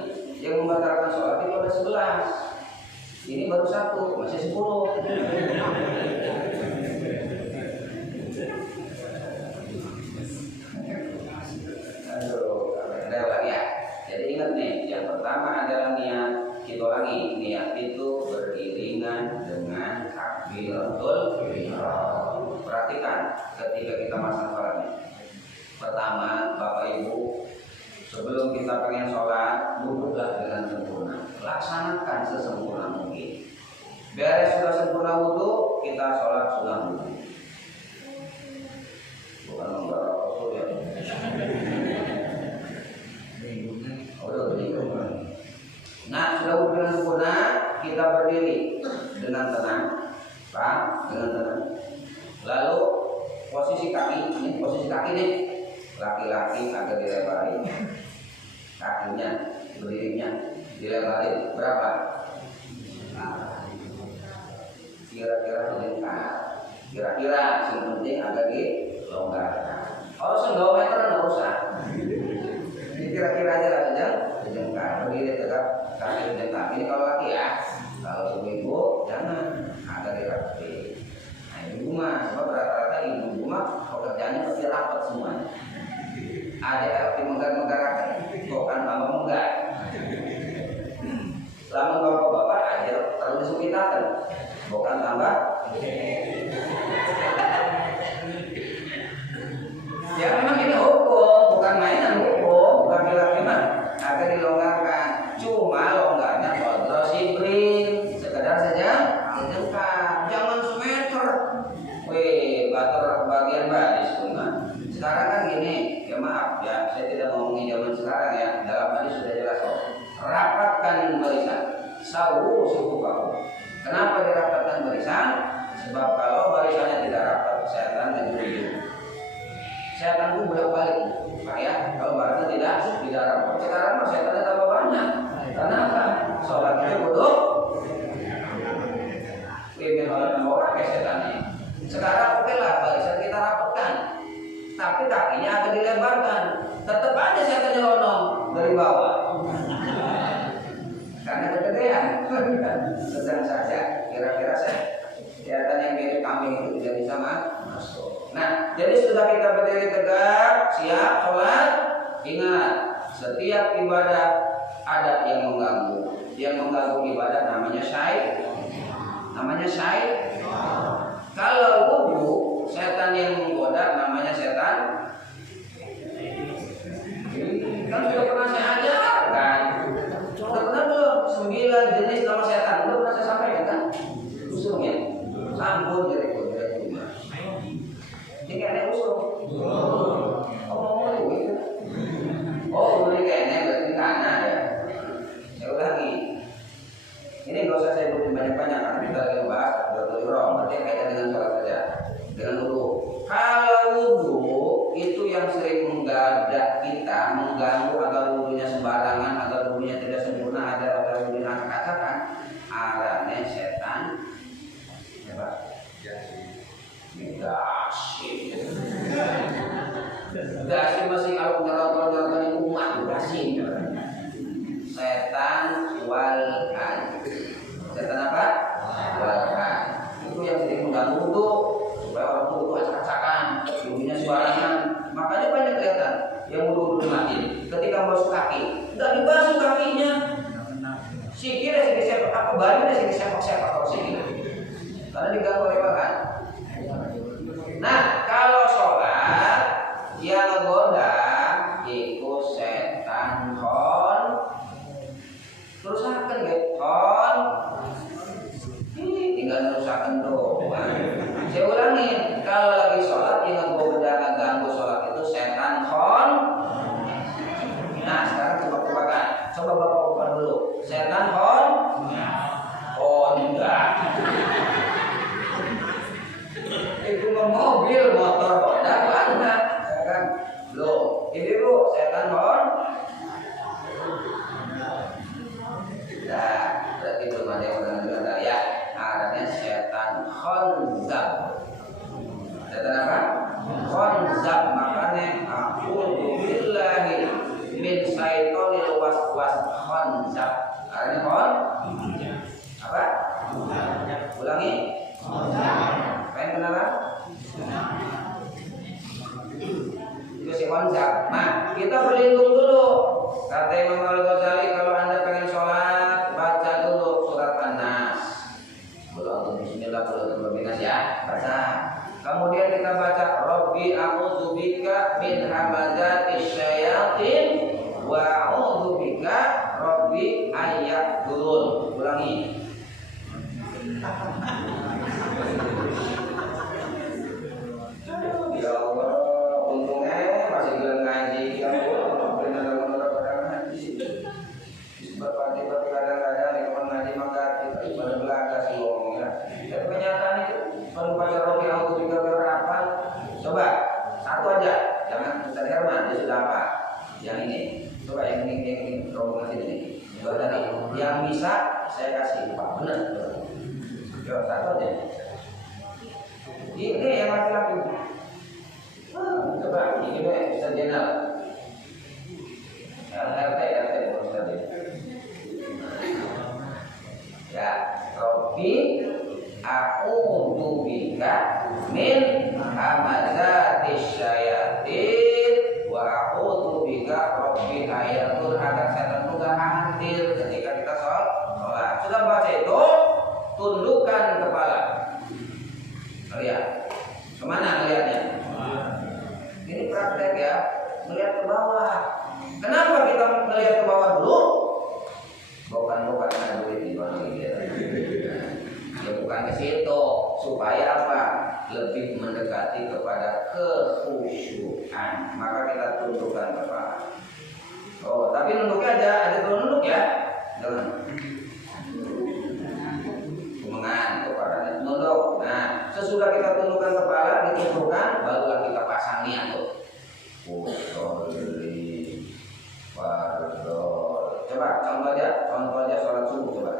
yang membatalkan sholat itu ada 11. Ini baru 1, masih 10. Ingat nih, yang pertama adalah niat. Kita lagi niat itu beriringan dengan takbiratul ihram. Perhatikan ketika kita masuk sholatnya. Pertama, Bapak Ibu, sebelum kita pengen sholat, duduklah dengan sempurna. Laksanakan sesempurna mungkin. Beres sudah sempurna wudhu, kita sholat sunah wudhu. Bukan membawa rasul ya. Nah, sudah wudhu dengan sempurna, kita berdiri dengan tenang, Pak, dengan tenang. Lalu posisi kaki, ini posisi kaki nih, laki-laki agak dilebarin, kakinya, berdirinya dilebarin berapa? Kira-kira melingkar, kira-kira yang penting agak dilonggarkan. Kalau 2 meter nggak usah. Kira-kira aja lah sejengkal, berdiri tegak, kaki sejengkal. Ini kalau laki ya, kalau ibu jangan agak dirapi. Nah ibu mah, sebab rata-rata ibu mah pekerjaannya pasti rapat semuanya. Ada arti menggar-menggarakan, bukan tambah menggar. Selama bapak-bapak aja terlalu disukitakan, bukan tambah. Ya memang ini hukum, bukan mainan hukum, bukan bilang agar dilonggarkan. Cuma longgarnya kontrol sibling, sekedar saja sejengkal, jangan semeter. Wih, bater bagian baris bunga. Sekarang kan gini, ya maaf ya, saya tidak ngomongin zaman sekarang ya. Dalam hadis sudah jelas kok. Rapatkan barisan, sawu suku kamu. Kenapa dirapatkan barisan? Sebab kalau barisannya tidak rapat, setan menjadi setan pun bolak-balik, Pak ya. Kalau barangnya tidak rapat. Sekarang mah setannya tambah banyak. Karena apa? Sholatnya bodoh. Pimpin orang kayak setannya. Sekarang oke lah, barisan kita rapatkan. Tapi kakinya agak dilebarkan. Tetap aja setannya lonong dari bawah. Karena kegedean. Sedang saja. Kira-kira setan yang mirip kambing itu tidak bisa masuk. Nah, jadi sudah kita berdiri tegak, siap sholat. Ingat, setiap ibadah ada yang mengganggu. Yang mengganggu ibadah namanya syaitan. Namanya syaitan. Kalau wudhu, setan yang menggoda namanya setan. Kan sudah pernah saya ajarkan. Sudah pernah belum? 9 jenis nama setan. Sudah pernah saya sampaikan kan? Usulnya, sambut jadi ini kayaknya usul. Ngomong itu. Oh, ini kayaknya berarti kanan ya. Saya ulangi. Ini nggak usah saya sebutin banyak-banyak karena kita lagi membahas takbiratul ihram. Berarti kaitan dengan sholat saja, dengan wudhu. Kalau wudhu itu yang sering menggadak kita, mengganggu agar wudhunya sembarangan, agar wudhunya tidak sempurna, agar wudhunya acak-acakan, arahnya setan. Ya Pak. Dasi masih kalau nyerot-nyerot umat dasi. Setan walhan. Setan apa? Walhan. Itu yang sering mengganggu wudhu supaya orang wudhu acak-acakan, wudhunya sembarangan. Makanya banyak kelihatan yang wudhu mati. Ketika masuk kaki, nggak dibasuh kakinya. Sikirnya sih disepak, apa bajunya sih disepak-sepak kalau sikir. Karena diganggu oleh makan. Nah, kalau sholat yang goda ikut setan kon. Terus akan get kon. Ini tinggal terusakan doang. Saya ulangi, kalau lagi sholat yang goda ganggu sholat itu setan kon. Nah, sekarang coba-cobakan. Coba bapak buka dulu. Setan kon. Honda. Itu mobil motor Honda mana? Ya kan? Loh, ini Bu, setan Honda. Nah, berarti belum ada yang benar-benar ya. Adanya setan Khanzab. Setan apa? Khanzab. Makanya a'udzu billahi min syaitonir waswas khanzab. Adanya Khanzab. Apa? Ulangi. Pengen kenalan? Itu si Khanzab. Nah, kita berlindung dulu. Kata Imam Al-Ghazali, kalau Anda pengen sholat, baca dulu surat An-Nas. Belum bismillah, belum binas ya, baca. Kemudian kita baca Rabbi a'udzubika min hamazatis syayatin wa a'udzubika Rabbi ayyadurun. Ulangi. Ya Allah, untungnya masih bilang ngaji kamu. Berpati-pati kadang-kadang di teman ngaji maka kita ibadah belaga sih ngomongnya. Dan kenyataan itu baru baca Robi Auto juga berapa? Coba satu aja, jangan Ustaz Herman dia sudah apa? Yang ini, coba yang ini rombongan sini. Coba tadi, yang bisa saya kasih Pak benar. Coba satu aja. Ini yang laki-laki. Coba ini deh Ustaz Jenal. RT Ustaz ya. Ya, Rabbi a'udzu bika min hamazatis syayatin wa a'udzu bika Rabbi ayatul agar setan itu enggak hadir ketika kita sholat. Sudah baca itu, tundukkan kepala. Lihat. Kemana lihatnya? Ini praktek ya, melihat ke bawah. Kenapa kita melihat ke bawah dulu? Bukan duit di bawah ini. Ya bukan ke situ, supaya apa? Lebih mendekati kepada kekhusyuan. Maka kita tundukkan kepala. Oh, tapi nunduknya ada nunduk ya? Jangan. Mengantuk kepalanya, nunduk. Nah, sesudah kita tundukkan kepala, ditundukkan, barulah kita pasang niat tuh. Coba contoh aja sholat subuh coba.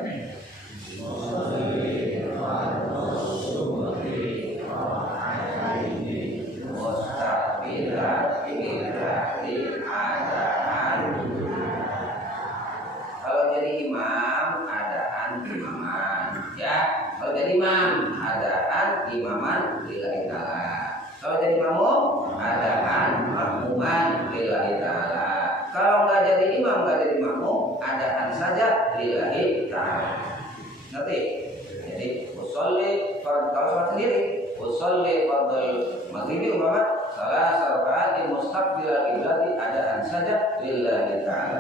Kalau jadi imam adaan imaman, ya. Kalau jadi imam adaan imaman lillahi ta'ala. Kalau jadi makmum adaan makmuman lillahi ta'ala. Kalau nggak jadi imam, nggak jadi makmum, adaan saja lillahi ta'ala. Ngerti? Jadi usolli kalau sholat sendiri, usolli fardhu maghribi umpama salah rakaat di mustaqbil qiblati adaan saja lillahi ta'ala.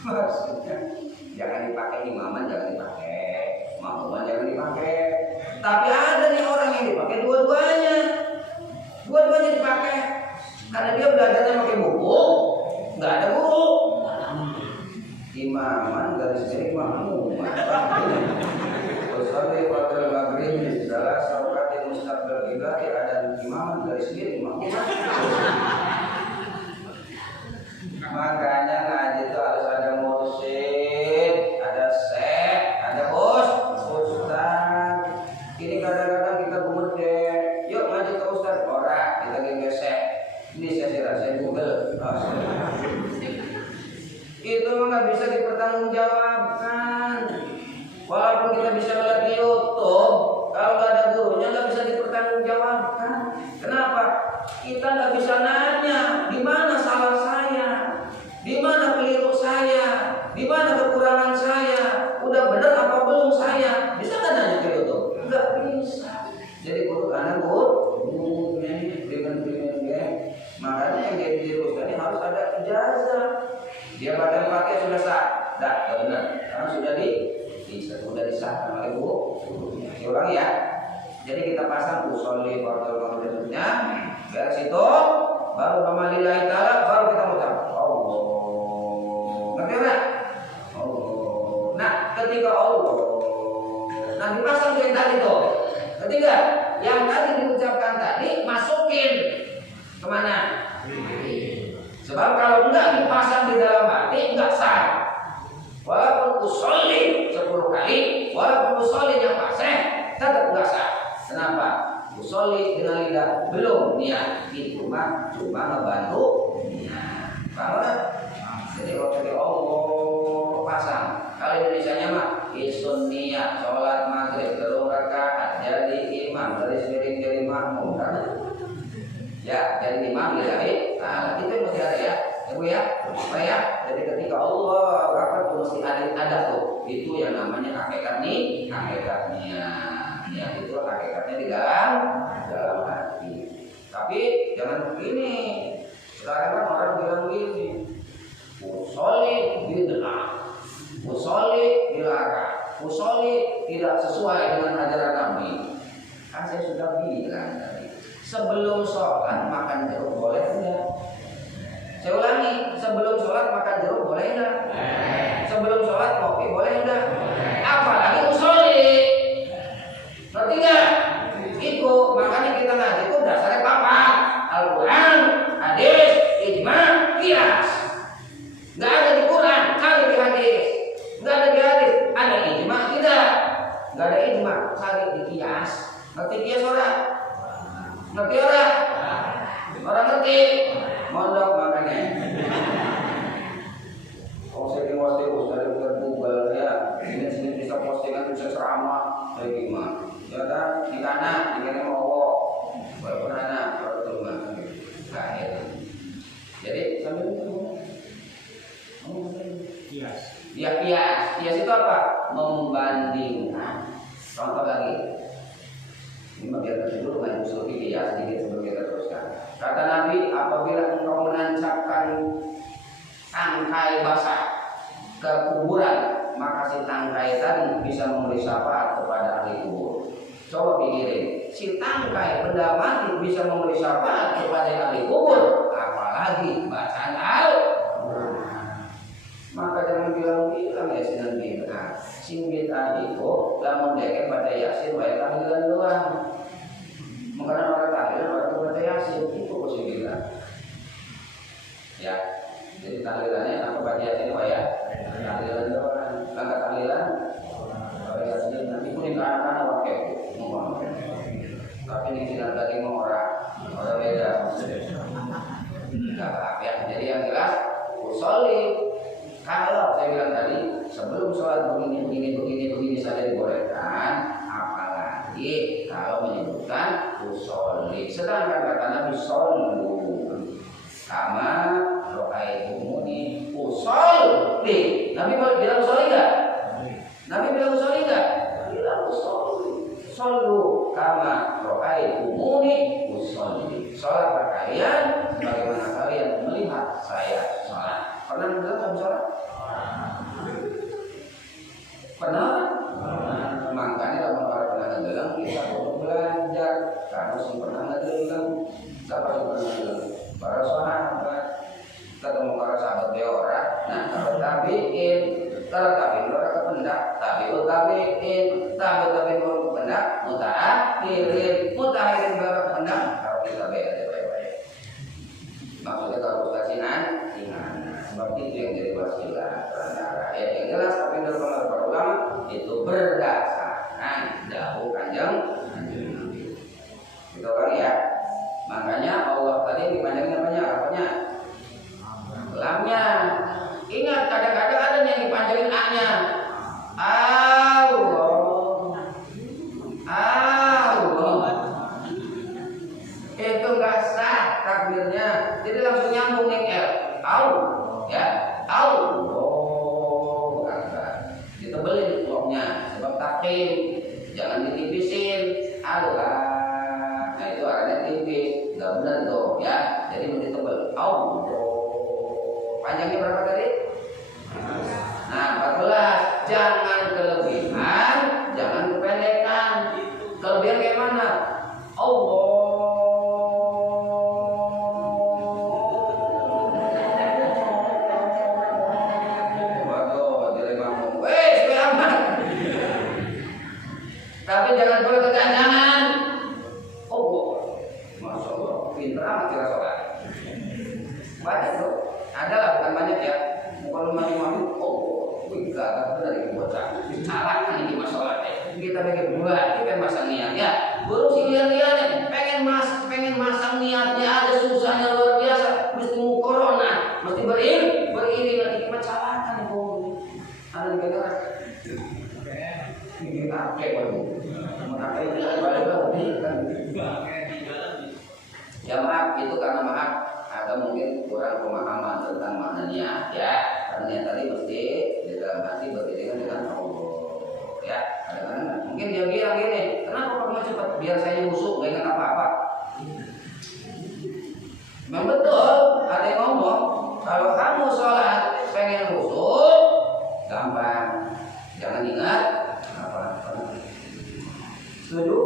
Maksudnya jangan dipakai imaman, jangan dipakai makmuman, jangan dipakai. Tapi ada nih orang yang dipakai dua-duanya. Dua-duanya dipakai karena dia belajarnya pakai buku, nggak ada guru. Imaman garis miring makmuman. Usolli fardhu maghrib salah rakaat mustaqbil qiblati ada imaman garis miring makmuman. Makanya ngaji itu harus ada mursyid, ada syekh, ada ustaz. Ini kadang-kadang kita gumedek. Yuk ngaji ke ustaz, ora kita gesek. Ini saya Google. Itu nggak bisa dipertanggungjawabkan. Walaupun kita bisa lihat di YouTube, kalau nggak ada gurunya nggak bisa dipertanggungjawabkan. Kenapa? Kita nggak bisa nanya di mana salah saya, di mana keliru saya, di mana kekurangan saya, udah benar apa belum saya. Bisa nggak nanya ke YouTube? Nggak bisa. Jadi guru anak gurunya dengan makanya yang jadi guru ini harus ada ijazah. Dia badan pakai sudah sah, dah benar. Karena sudah disahkan oleh guru. Diulangi ya. Jadi kita pasang usolli fardhu maghribnya, beres itu baru kembali lillahi ta'ala, baru kita ucap Allah. Ngerti enggak? Sebab kalau enggak dipasang di dalam hati enggak sah. Walaupun usolli 10 kali, walaupun usolli yang fasih, tetap enggak sah. Kenapa? Usolli dengan lidah belum niat, itu mah cuma ngebantu niat. Paham kan? Jadi kalau jadi Allah pasang. Kalau Indonesianya mah isun niat sholat maghrib 3 rakaat jadi imam dari sendiri jadi makmum kan? Ya, jadi imam ilahi. Nah, itu yang mesti ada ya, ibu ya, Pak ya. Jadi ketika Allah rapat mesti ada tuh. Itu yang namanya hakikat nih, hakikatnya. Ya, itu hakikatnya di dalam hati. Tapi jangan begini. Sekarang kan orang bilang gini, usolli bid'ah, usolli dilarang, usolli tidak sesuai dengan ajaran Nabi. Kan saya sudah bilang tadi, sebelum sholat makan jeruk boleh enggak? Saya ulangi, sebelum sholat makan jeruk boleh enggak? Sebelum sholat kopi boleh enggak? Apalagi usolli. Ngerti enggak? Itu makanya kita ngaji itu dasarnya apa? Al-Quran, hadis, ijma, qiyas. Enggak ada di Quran, cari di hadis. Enggak ada di hadis, ada ijma tidak? Enggak ada ijma, cari di qiyas. Ngerti qiyas orang? Ngerti orang? Orang ngerti? Mondok makanya. Oh saya posting dari Google ya, ini bisa postingan bisa ceramah kayak gimana? Ya kan di kanan, di kanan mau berpenana baru rumah. Jadi sambil itu kias. Ya kias itu apa? Membandingkan. Contoh lagi. Ini bagian tersebut dengan usul fikih ya, sedikit sebelum kita teruskan. Kata Nabi, apabila engkau menancapkan tangkai basah ke kuburan, maka si tangkai tadi bisa memberi syafaat kepada ahli kubur. Coba pikirin, si tangkai benda mati bisa memberi syafaat kepada ahli kubur, apalagi bacaan Al-Quran. Maka jangan bilang ya sinan bid'ah. Sing bid'ah itu lamun deke baca yasin bae tahlilan doang. Makanya orang tahlilan orang baca yasin itu posisi bid'ah. Ya. Jadi tahlilannya apa baca yasin bae ya? Tahlilan doang. Langkah tahlilan baca yasin nanti kuning anak-anak wae ngomong. Tapi ini tidak lagi mau orang beda. Enggak apa ya. Jadi yang jelas usolli. Kalau saya bilang tadi sebelum sholat begini saja dibolehkan, apalagi kalau menyebutkan usolli. Sedangkan kata Nabi shollu sama ro'aitumuni usolli. Nabi bilang usolli enggak? Nabi bilang usolli enggak? Bilang usolli. Shollu kama ro'aitumuni usolli. Sholat kalian sebagaimana kalian melihat saya sholat. Pernah bilang kamu sholat? Pernah? Makanya kalau orang pernah ngegelang kita perlu belajar. Kamu sih pernah ngegelang? Siapa yang pernah ngegelang? Para sahabat. Ketemu para sahabat beora. Nah, kalau tabiin, kalau tabiin orang kependak, tabiut tabiin, tabiin orang kependak, mutahirin orang kependak. Kalau kita beda baik-baik. Maksudnya kalau stasinan, sebab itu yang jadi wasilah perantara. Yang jelas tapi dari para ulama itu berdasarkan dahulu kanjeng Nabi. Itu kan ya. Makanya Allah tadi dipanjangin apanya? Lamnya. Ingat kadang-kadang ada yang dipanjangin A-nya. Allah. Itu enggak sah takbirnya. Jadi langsung nyambung nih L. Ya, Allahu Akbar. Ditebelin bloknya sebab takdim, jangan ditipisin. Allah. Nah itu arahnya tipis, enggak benar tuh ya. Jadi mesti tebel. Allah. Panjangnya berapa tadi? Nah, 14. Jangan kelebihan, jangan kependekan. Kelebihan kayak mana? Allah. Tapi jangan boleh keganjangan. Oh, masya Allah, pintar amat kira sholat. Banyak tuh. Ada lah, bukan banyak ya. Kalau mati-mati, oh, gak benar ini bocah. Salah kan ini masalahnya. Kita pakai buat, kita masang niat ya. Burung sih lihat-lihat, pengen masang niatnya ada susahnya luar biasa. Mesti mau corona, mesti beriring nanti kita salahkan itu. Ada di negara. Ini apa waduh? Maka itu balik lagi kan. Ya maaf, itu karena maaf atau mungkin kurang pemahaman tentang maknanya ya. Karena yang tadi mesti di dalam hati beriringan dengan Allah ya. Kadang-kadang mungkin dia bilang gini, kenapa kamu cepat? Biar saya busuk, gak ingat apa-apa. Memang betul, ada yang ngomong kalau kamu sholat pengen busuk, gampang, jangan ingat apa-apa. Setuju?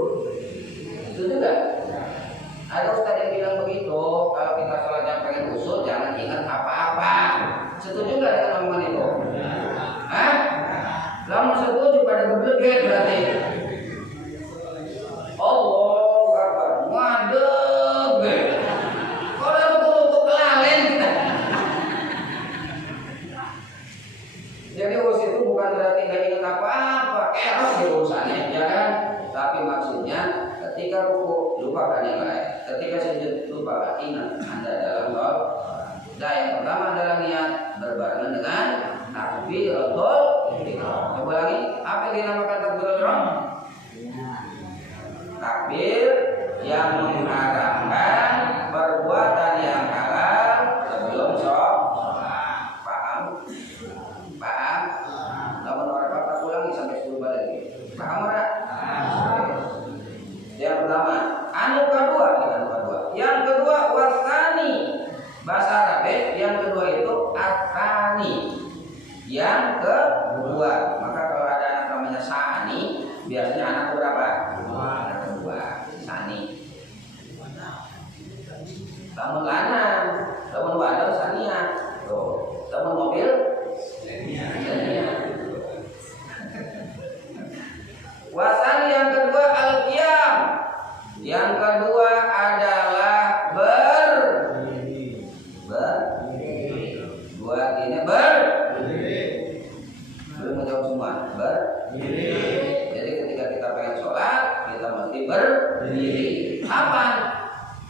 Setuju gak? Ada ustaz yang bilang begitu, kalau kita sholatnya pengen khusyuk jangan ingat apa-apa. Setuju nggak dengan omongan itu? Hah? Kamu setuju pada berlebihan berarti? Allah Akbar, ngadeg. Kalau aku kelalen kita. Jadi urusan itu bukan berarti nggak ingat apa-apa, keros di urusannya, ya kan? Tapi maksudnya ketika ruku lupakan yang lain, ketika sujud lupakan ingat Anda dalam sholat. Nah, yang pertama adalah niat berbarengan dengan takbiratul ihram. Coba lagi, apa yang dinamakan takbiratul ihram? Takbir yang mengharamkan perbuatan yang halal sebelum sholat. Paham? Paham? Namun orang bapak ulangi sampai 10 kali lagi. Paham enggak? Yang pertama, anu kedua. Yang kedua wasani. Bahasa Arab yang kedua itu atani. Yang kedua, maka kalau ada anak namanya sani, biasanya anak berapa? Anak kedua, sani. Lamun lanang, lamun wadon sania. Tuh, lamun mobil sania. Wasani yang kedua al-qiyam. Yang kedua adalah belum menjawab semua jadi ketika kita pengen sholat kita mesti berdiri. Kapan?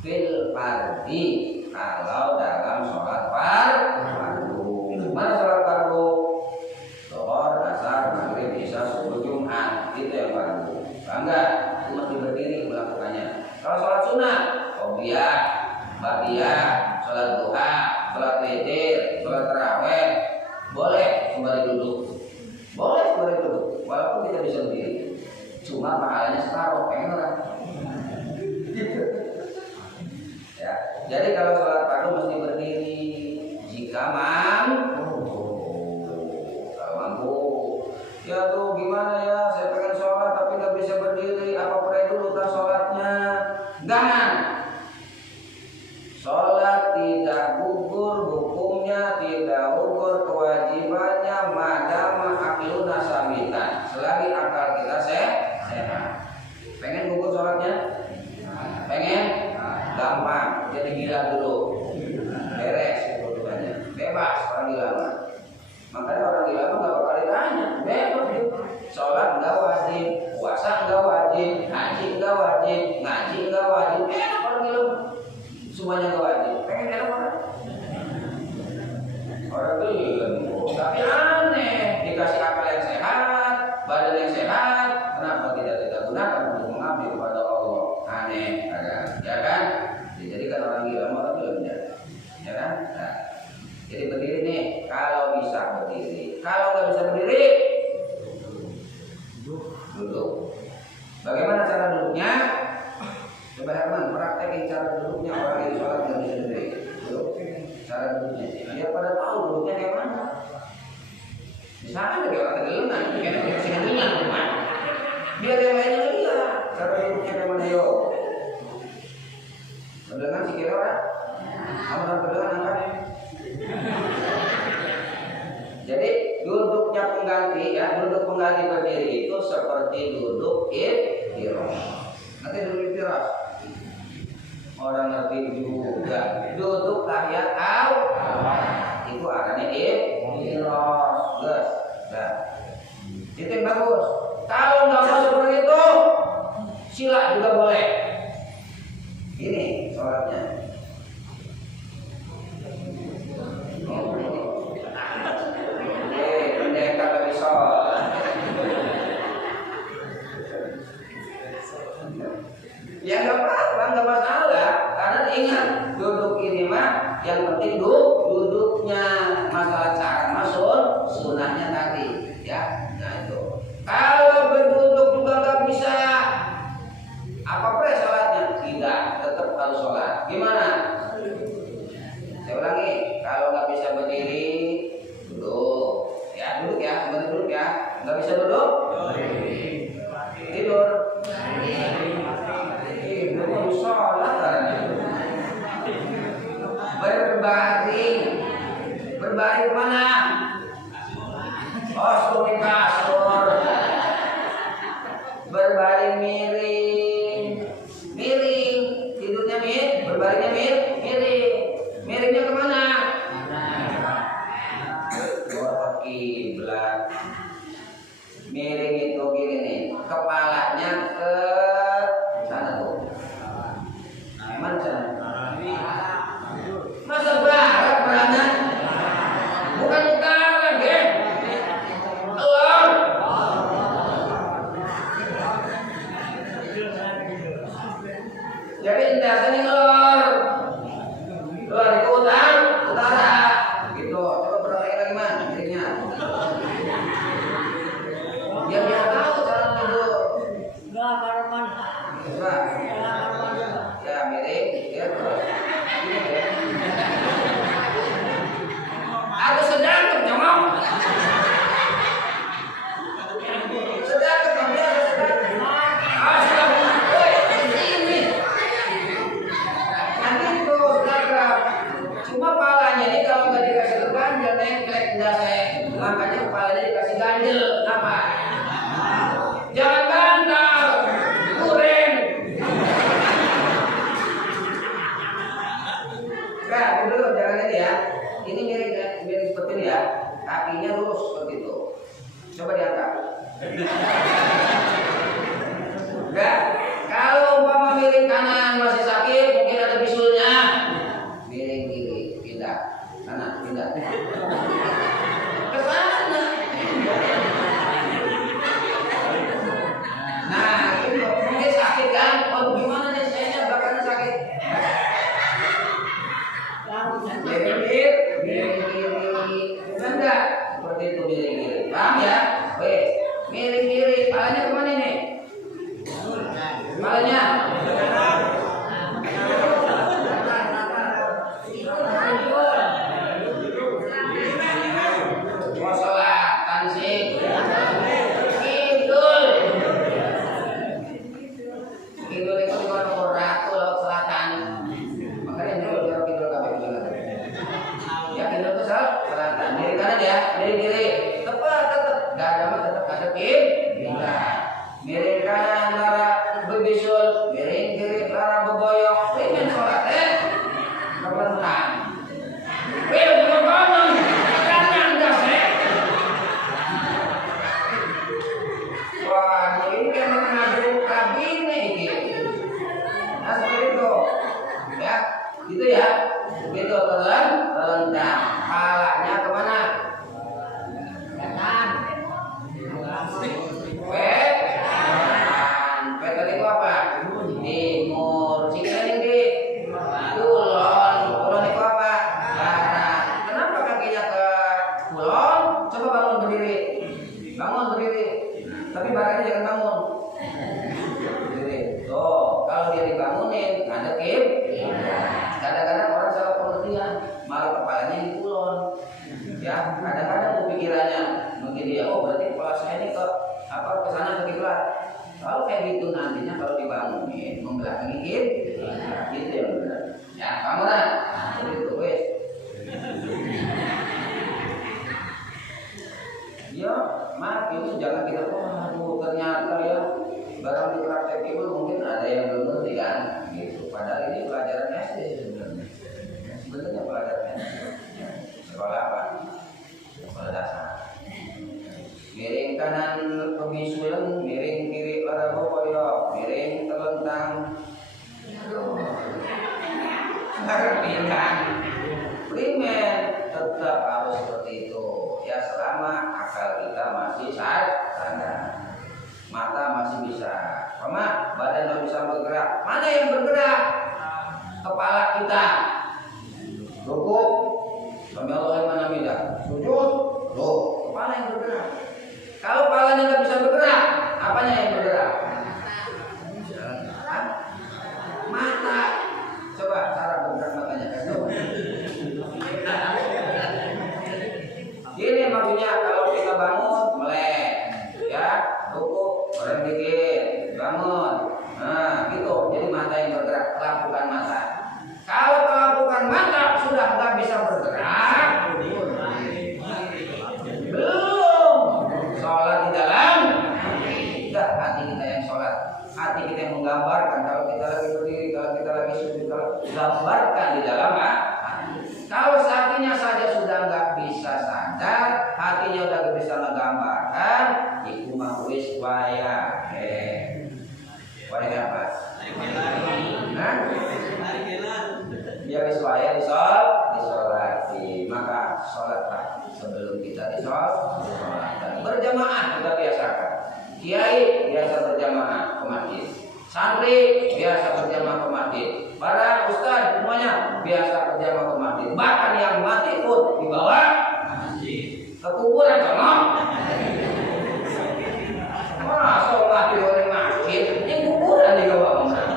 Fil fardi, kalau dalam sholat fardu. Mana sholat fardu? Zuhur, asar, maghrib, isya, subuh, jumat, itu yang fardu. Enggak, itu mesti berdiri melakukannya. Kalau sholat sunnah, qobliyah, ba'diyah, sholat duha, sholat witir, sholat tarawih, boleh sembari duduk. Boleh sembari duduk, walaupun tidak bisa berdiri. Cuma pahalanya separuh, pengen orang. Ya, jadi kalau sholat fardu mesti berdiri jika mampu. Kalau mampu, ya tuh gimana ya? Saya pengen sholat tapi nggak bisa berdiri. Apa pray dulu kan sholatnya? Jangan. Sholat tidak gugur hukumnya, tidak gugur kewajibannya, madama akluna samitan. Selagi akal kita sehat. Pengen gugur sholatnya? Pengen? Gampang. Jadi gila dulu. Beres kebutuhannya. Bebas orang gila mah. Makanya orang gila mah nggak bakal ditanya. Bebas gitu. Sholat nggak wajib, puasa nggak wajib, haji nggak wajib, ngaji nggak wajib. Enak orang gila mah. Semuanya nggak wajib. Pengen enak orang. Orang gila. Tapi aneh. Dikasih akal yang sehat, badan yang sehat, kenapa tidak kita gunakan untuk mengabdi kepada Allah? Aneh, ya kan? Dijadikan orang gila, orang gila, ya kan? Nah, jadi berdiri nih, kalau bisa berdiri. Kalau nggak bisa berdiri, duduk. Bagaimana cara duduknya? Coba Herman praktekin cara duduknya orang yang sholat nggak bisa berdiri. Duduk. Cara duduknya, biar pada tahu duduknya kayak mana. Misalkan ada orang tenggelam, kayak sininya, biar yang lainnya lihat cara duduknya kayak mana yo. Dengan si kira orang, orang berdoa angkat. Jadi duduknya pengganti ya, duduk pengganti berdiri itu seperti duduk iftirosh. Nanti duduk iftirosh. Orang ngerti juga. Duduk tahiyat awal. Berbaring kemana? Oh, suruh di kasur. Berbaring miring. Miring. Tidurnya berbaringnya miring. Miringnya kemana? Ke kiblat. Miring itu gini nih, kepalanya ke sana tuh. Mana sana? Masa barat beranda? Bukan utara, geng. Telur. Jadi indah sini telur. Telur itu utara. Gitu. Coba perhatikan lagi mana miringnya. Biar dia tahu cara tidur. Coba. Ya miring, ya terus. Ada sedang nyamuk. Sedang biasa sedang. Sudah. Woi, ini. Nanti itu sedang. Cuma palanya ini kalau nggak dikasih ganjel nengklek dasar. Makanya kepalanya dikasih ganjel apa? Jangan bantal, kuring. Nah, dulu jangan ini ya. Ini miring seperti ini ya. Kakinya lurus seperti itu. Coba diangkat. Enggak. Kalau umpama miring kanan masih sakit, mungkin ada bisulnya. Miring kiri, pindah. Kanan, pindah. Ke sana. Nah, itu mungkin sakit kan? Oh, gimana nih sayanya bakarnya sakit? Miring kiri, enggak? Seperti itu miring kiri. Paham ya? Oke, miring kiri. Palanya kemana nih? Palanya? Mau selatan sih. Kidul itu di nomor ratu laut selatan. Makanya dulu dia kidul kabeh bilang. Ya kidul itu selatan. Miring kanan ya, miring kiri. Tetap. Enggak ada mah tetap ada kiblat. Miring kanan lara bebisul, miring kiri lara beboyong. Ini sholat kebentan. Kanan gas Wah, ini kan mengadu kabine ini. Nah seperti itu, ya, gitu ya. Begitu terlentang. Palanya kemana? Kanan. Wetan. Wetan itu apa? Timur. Sini di kulon. Kulon itu apa? Barat. Kenapa kakinya ke kulon? Coba bangun berdiri. Bangun berdiri. Tapi badannya jangan bangun. Berdiri. Tuh, kalau dia dibangunin, ngadepin. Kadang-kadang orang salah pengertian, malah kepalanya di kulon. Ya, kadang-kadang pikirannya mungkin dia, oh berarti kepala saya ini ke sana ke kiblat. Kalau kayak gitu nantinya kalau dibangunin membelakangi kiblat, gitu yang benar. Ya, kamu kan? Begitu wes. Ya, maaf ini jangan kita aduh ternyata ya barang dipraktekin mungkin ada yang belum ngerti kan, gitu. Padahal ini pelajaran SD sebenarnya. Sebenarnya pelajaran SD. Sekolah apa? Sekolah dasar. Miring kanan pembisulan, miring kiri lara bokoyo, miring telentang. Ngertikan. Primer tetap harus seperti itu. Ya selama akal kita masih sadar, mata masih bisa, sama badan masih bisa bergerak. Mana yang bergerak? Kepala kita. Rukuk, sami Allah yang mana mida. Sujud, loh, kepala yang bergerak. Kalau kepalanya nggak bisa bergerak, apanya yang bergerak? Mata. Coba cara bergerak matanya. Gini maksudnya kalau kita bangun melek, ya, rukuk, orang dikit, bangun, nah gitu. Jadi mata yang bergerak, pelabuhan mata. Kalau bisa ngegambarkan iku mah wis waya. Waya apa? Nah, dia wis waya disolati. Maka sholatlah sebelum kita disolatkan. Berjamaah kita biasakan. Kiai biasa berjamaah ke masjid. Santri biasa berjamaah ke masjid. Para ustaz semuanya biasa berjamaah ke masjid. Bahkan yang mati pun dibawa ke kuburan sama. Masa mati oleh masjid, ini kuburan dibawa ke sana.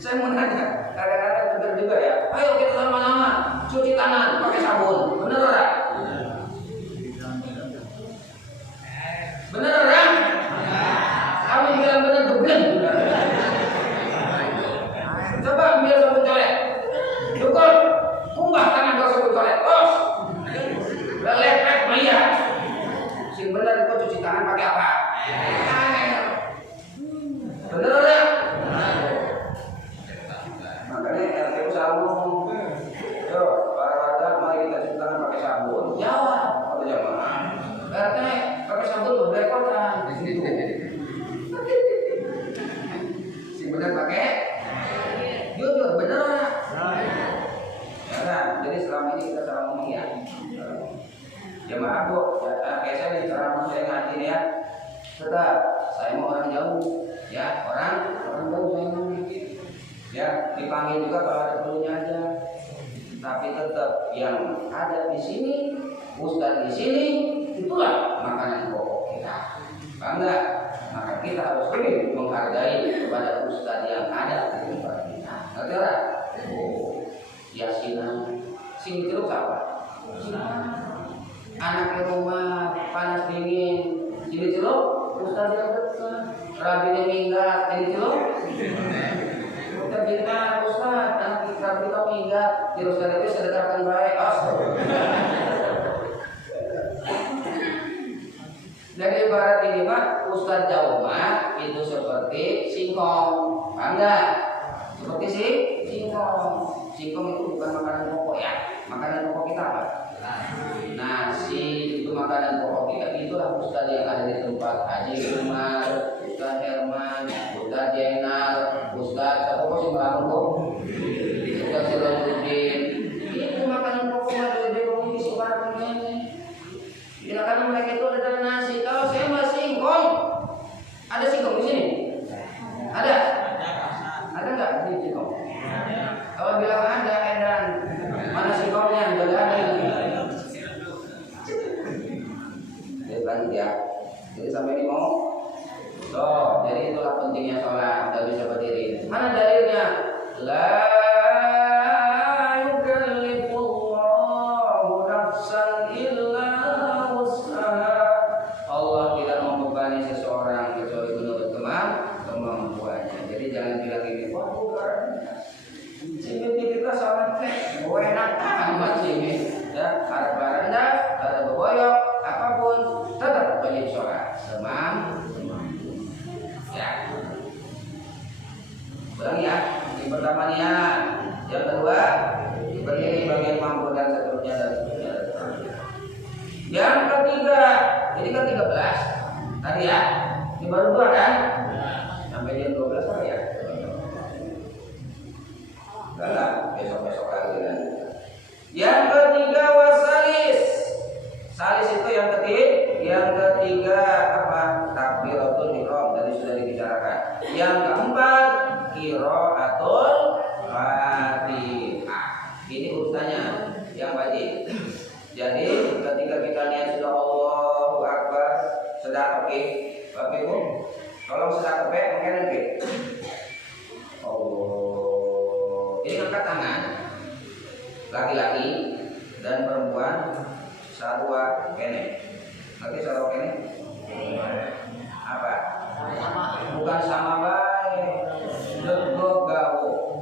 Saya mau nanya, kadang-kadang benar juga ya. Ayo kita sama-sama cuci tangan pakai sabun, bener tak? Bener tak? Kamu bilang bener gebleng. Coba ambil sabun colek, cukup, kumbah tangan kau sabun colek, terus lepek melihat. Sing bener itu cuci tangan pakai apa? Bener tak? Makanya RT selalu yo para warga mari kita cuci tangan pakai sabun. Jawab pada jamaah. RT pakai sabun berekotan. Si benar pakai jujur benar. Ya kan? Jadi selama ini kita salah ngomong ya. Jamaah bu, kayak saya di ceramah saya ngaji ya. Tetap saya mau orang jauh, ya orang jauh saya mau. Ya, dipanggil juga kalau ada perlunya aja. Tapi tetap yang ada di sini, ustaz di sini, itulah makanan pokok kita. Bangga, maka kita harus lebih menghargai kepada ustaz yang ada di tempat kita. Ngerti tak? Yasinan, sing terus apa? Anak di rumah panas dingin, sini celok, ustaz yang dekat, rabi minggat, sini celok. Kita bina ustaz, dan kita minggat, di ustaz itu sedekahkan baik. Jadi ibarat ini mah ustaz jauh mah itu seperti singkong, enggak? Seperti singkong. Singkong itu bukan makanan pokok ya. Makanan pokok kita apa? Nasi itu makanan pokok kita. Itulah ustaz yang ada di tempat Haji Umar, Ustaz Herman, Ustaz Jenal, Ustaz apa sih melamun kok? Ustaz Sirajuddin. Itu makanan pokok dari komisi warga ini. Bila karena mereka itu ada dalam nasi. Kalau saya mah singkong, ada singkong di sini? Ada? Ada nggak di singkong? Kalau bilang ada, edan. Mana singkongnya? Tidak ada. Jadi lanjut ya. Jadi sampai ini mau. So, jadi itulah pentingnya sholat. Tidak bisa berdiri. Mana dalilnya? La yukallifullahu nafsan illa wus'aha. Allah tidak membebani seseorang kecuali menurut kemampuannya. Jadi jangan bilang ini, wah bukan. Cimit kita sholat teh, enak amat cimit. Ya, ada baranda, ada beboyok, apapun tetap wajib sholat. Semam. Ya. Ulangi ya. Yang pertama niat, yang kedua berdiri bagian mampu dan seterusnya dan seterusnya. Yang ketiga, ini kan 13 tadi ya. Ini baru 2 kan? Sampai jam 12 sore ya. Enggak lah, besok-besok lagi kan. Yang ketiga wasalis. Salis itu yang ketiga apa? Takbiratul ihram, tadi sudah dibicarakan. Yang keempat qiraatul Fatihah. Ini urutannya yang wajib. Jadi ketika kita niat sudah Allahu Akbar, sedang oke. Bapak Ibu, tolong sedang oke, mungkin nanti. Allah. Ini angkat tangan. Laki-laki dan perempuan sarua kene. Nanti sarua kene apa? Bukan sama baik. Dego gawo.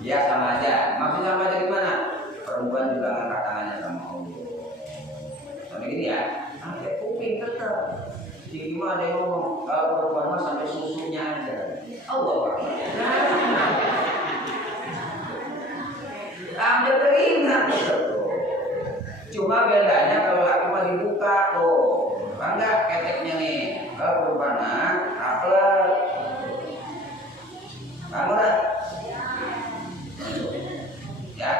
Ya sama aja. Maksud sama aja gimana? Perempuan juga angkat tangannya sama Allah. Sampai gini ya. Sampai kuping tetap. Jadi gimana yang ngomong? Kalau perempuan mah sampai susunya aja. Allah Akbar. Hampir teringat. Cuma bedanya kalau laki mah dibuka tuh, bangga keteknya nih. Kalau perempuan rapet. Kamu dah. Ya,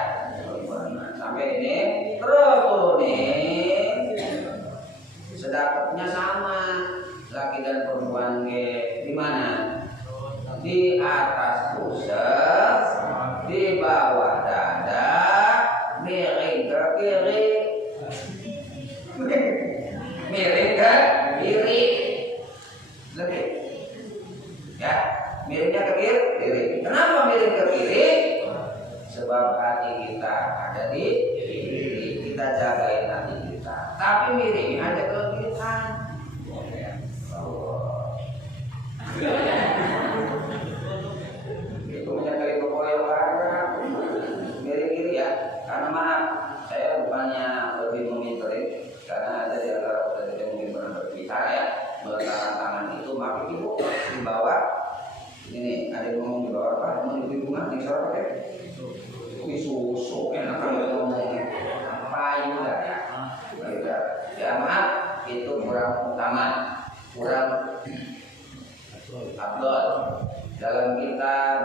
sampai ini terus turun nih. Sedekahnya sama, laki dan perempuan di mana? Di atas pusat, di bawah dada, miring ke kiri, miring ke kiri, lagi, ya, miringnya ke kiri. Kenapa miring ke kiri? Sebab hati kita ada di kiri, kita jagain hati kita. Tapi miring aja ke kiri kan. Itu menyangkali kekoyokan miring kiri ya. Karena maaf, saya bukannya lebih meminteri, karena ada di antara kita yang mungkin pernah berbicara ya, meletakkan tangan itu makin ibu di bawah. Ini ada yang ngomong di bawah apa? Mau di bunga di sana pakai susu enak kalau ngomongnya payu dah ya. Ya maaf, itu kurang utama, kurang abdul dalam kita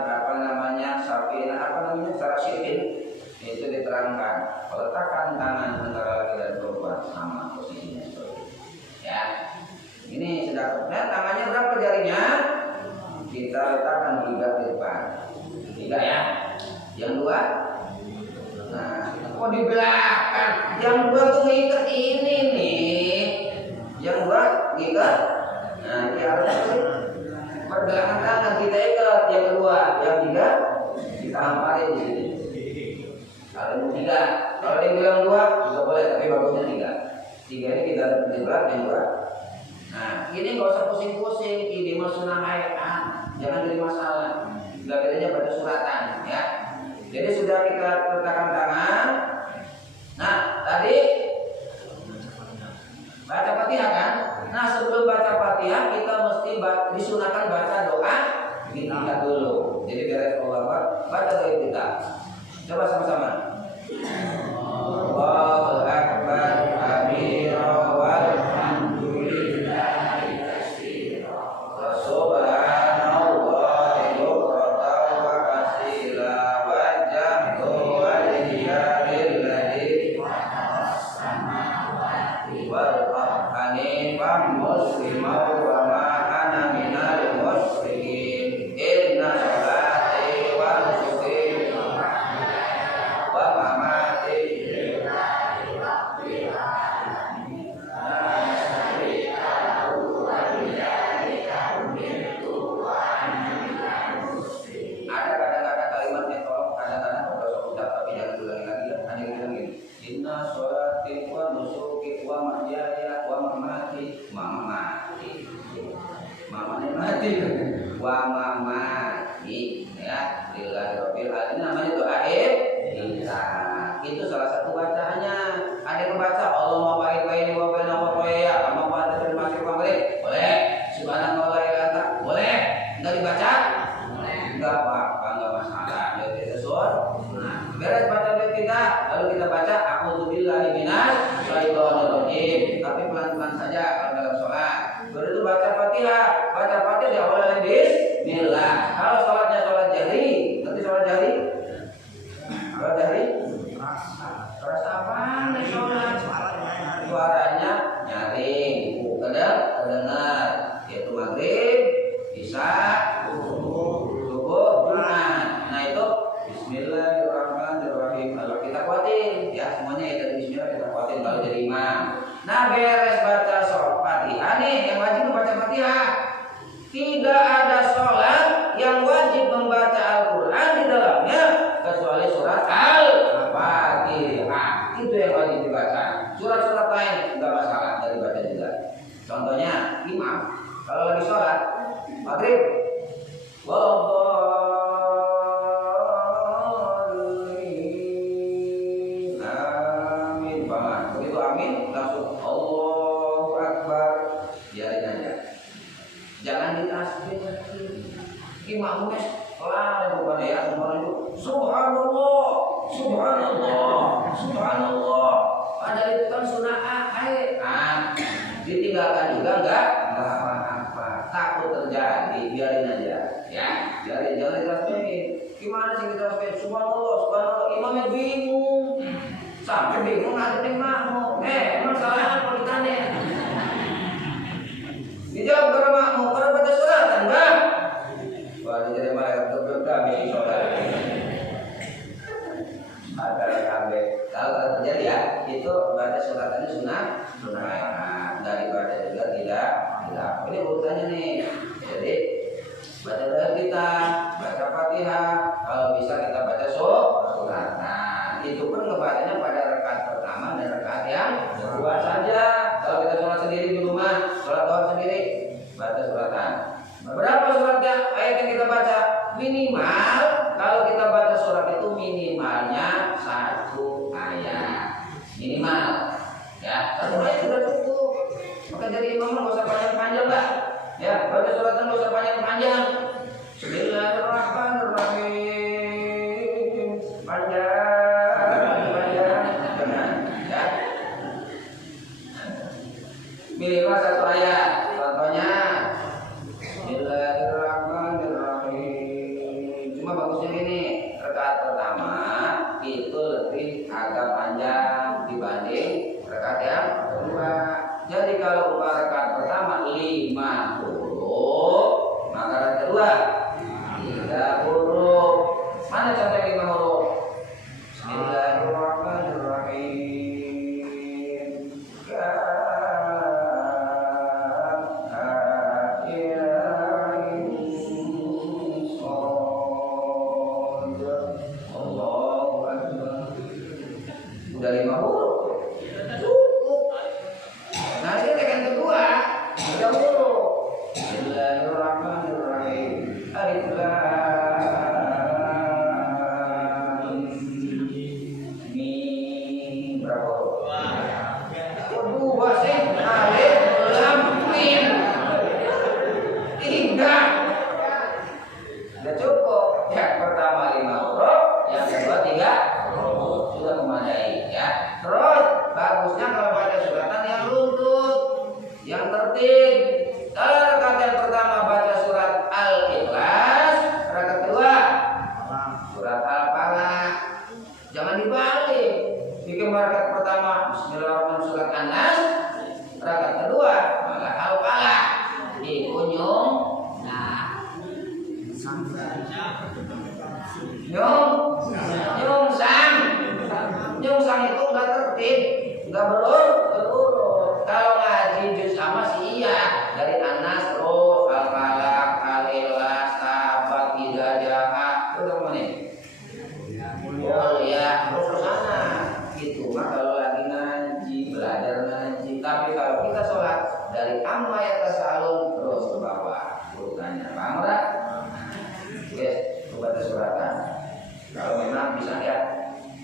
sarasirin itu diterangkan letakkan tangan antara laki dan perempuan sama posisinya ya. Ini sedekahnya tangannya berapa jarinya? Kita letakkan 3 di depan, 3 ya. Yang 2, nah kok di belakang? Yang 2 tuh ngikat ini nih. Yang 2 ngikat. Nah ini harus pergelangan tangan kita ikat. Yang 2, yang 3 kita hamparin di sini. Kalau 3, kalau dia bilang 2 juga boleh, tapi bagusnya 3. 3 ini kita jebak yang 2. Nah ini nggak usah pusing-pusing. Ini mah sunnah ayat, jangan jadi masalah. Nggak bedanya pada suratan ya. Jadi sudah kita letakkan tangan. Nah tadi baca Fatihah kan. Nah sebelum baca Fatihah kita mesti disunahkan baca doa kita dulu. Jadi beres Allah baca doa kita. Coba sama-sama. Allahu Akbar kabira walhamdulillahi katsira wa subhanallahi bukratan wa asila wa jahdu wal lillahi wal hanifan musliman wa ma ana minal musyrikin inna sholati wa nusuki wa mamati ada kadang-kadang kalimat yang tolong kadang-kadang kalau ucap tapi jangan ulangi lagi ya. Hanya bilang gini, inna sholati wa nusuki wa mahyaya wa mamati mati wa mamati ya lillahi rabbil alamin. Namanya doa kita. Itu salah satu bacaannya. Ada yang baca Allahumma barik baini wa baina khotoya amma pada termasuk pamrih boleh, subhanallah la ilaha illa boleh, enggak dibaca enggak apa-apa, enggak masalah. Jadi Rasul. Nah, beres baca doa kita, lalu kita baca a'udzubillahi minasy syaithanir rajim. Tapi pelan-pelan saja kalau dalam sholat. Baru itu baca Fatihah. Baca Fatihah diawali bismillah. Kalau sholatnya sholat jahri, nanti sholat jahri. Sholat jahri. Terasa apa nih sholat? Suaranya nyaring, kedengar. Yaitu maghrib, isya, subuh, Jumat. Nah itu Bismillahirrahmanirrahim. Kalau kita kuatin, ya semuanya ya dari Bismillah kita kuatin kalau jadi imam. Nah beres baca sholat Fatihah nih, yang wajib membaca Fatihah. Tidak ada sholat yang wajib membaca Al-Quran di dalamnya kecuali surat Al-Fatihah. Itu yang wajib dibaca. Surat-surat lain tidak masalah, dari baca juga. Contohnya imam kalau lagi sholat maghrib, amin, paman. Begitu amin langsung Allahu Akbar. Biarin aja. Jangan ditasbih lagi. Imamnya lah bukan ya, subhanallah, subhanallah, subhanallah. Ada Sampai bingung ada yang makmum. Emang salah apa ditanya? Dijawab para makmum, para baca suratan, Bang. Wah, jadi malaikat berdoa di sholat. Ada KB. Kalau terjadi ya, itu baca suratannya sunnah. Daripada juga tidak. Ini urutannya nih. Jadi baca doa kita, baca Fatihah, kalau bisa kita baca surat. Nah, itu pun ngebacanya pada rakaat pertama dan rakaat yang kedua saja. Kalau kita sholat sendiri di rumah, sholat doa sendiri, baca suratan. Berapa suratnya ayat yang kita baca? Minimal kalau kita baca surat itu minimalnya 1 ayat. Minimal. Ya, 1 ayat sudah cukup. Maka jadi imam nggak usah panjang-panjang lah. Ya, baca suratan nggak usah panjang-panjang. Bismillahirrahmanirrahim. Panjang, benar. Ya. Minimal 1 ayat. Contohnya, Bismillahirrahmanirrahim. Cuma bagusnya ini, rakaat pertama itu lebih agak panjang dibanding rakaat yang kedua. Jadi kalau rakaat pertama 50, maka rakaat kedua 30. Mana contoh 5 huruf? Bismillahirrahmanirrahim. Allahu Akbar. Udah 5 huruf. Nah, ini tekan kedua, 3 huruf. Bismillahirrahmanirrahim. Alif lam mim. Berapa huruf? Kedua sih. Alif lam mim. 3. Sudah cukup. Yang pertama 5 huruf, yang kedua 3 huruf. Sudah memadai ya. Terus bagusnya kalau baca suratan yang lutut, yang tertib. Kalau rakaat yang pertama baca surat Al-Ikhlas, rakaat kedua surat Al-Falaq. Jangan dibalik. Bikin rakaat pertama Bismillahirrahmanirrahim surat An-Nas, rakaat kedua malah Al-Falaq. Dikunyung. Nah. Nyungsang itu enggak tertib, enggak berurut. Kalau ngaji juz sama sih iya, dari Anas terus Al-Falaq, Al-Ikhlas, Tabat, Hidayah, terus apa nih? Ya, terus ke sana. Gitu. Maka kalau lagi ngaji, belajar ngaji, tapi kalau kita sholat dari amma yatasalun terus ke bawah urutannya. Paham enggak? Oke, baca suratan. Kalau memang bisa ya.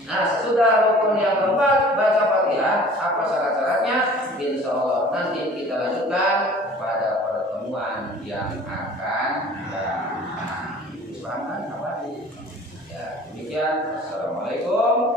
Nah, sesudah rukun yang keempat baca Fatihah, apa syarat-syaratnya? Insya Allah nanti kita lanjutkan pada pertemuan yang akan datang. Paham kan? Apa? Ya, demikian. Assalamualaikum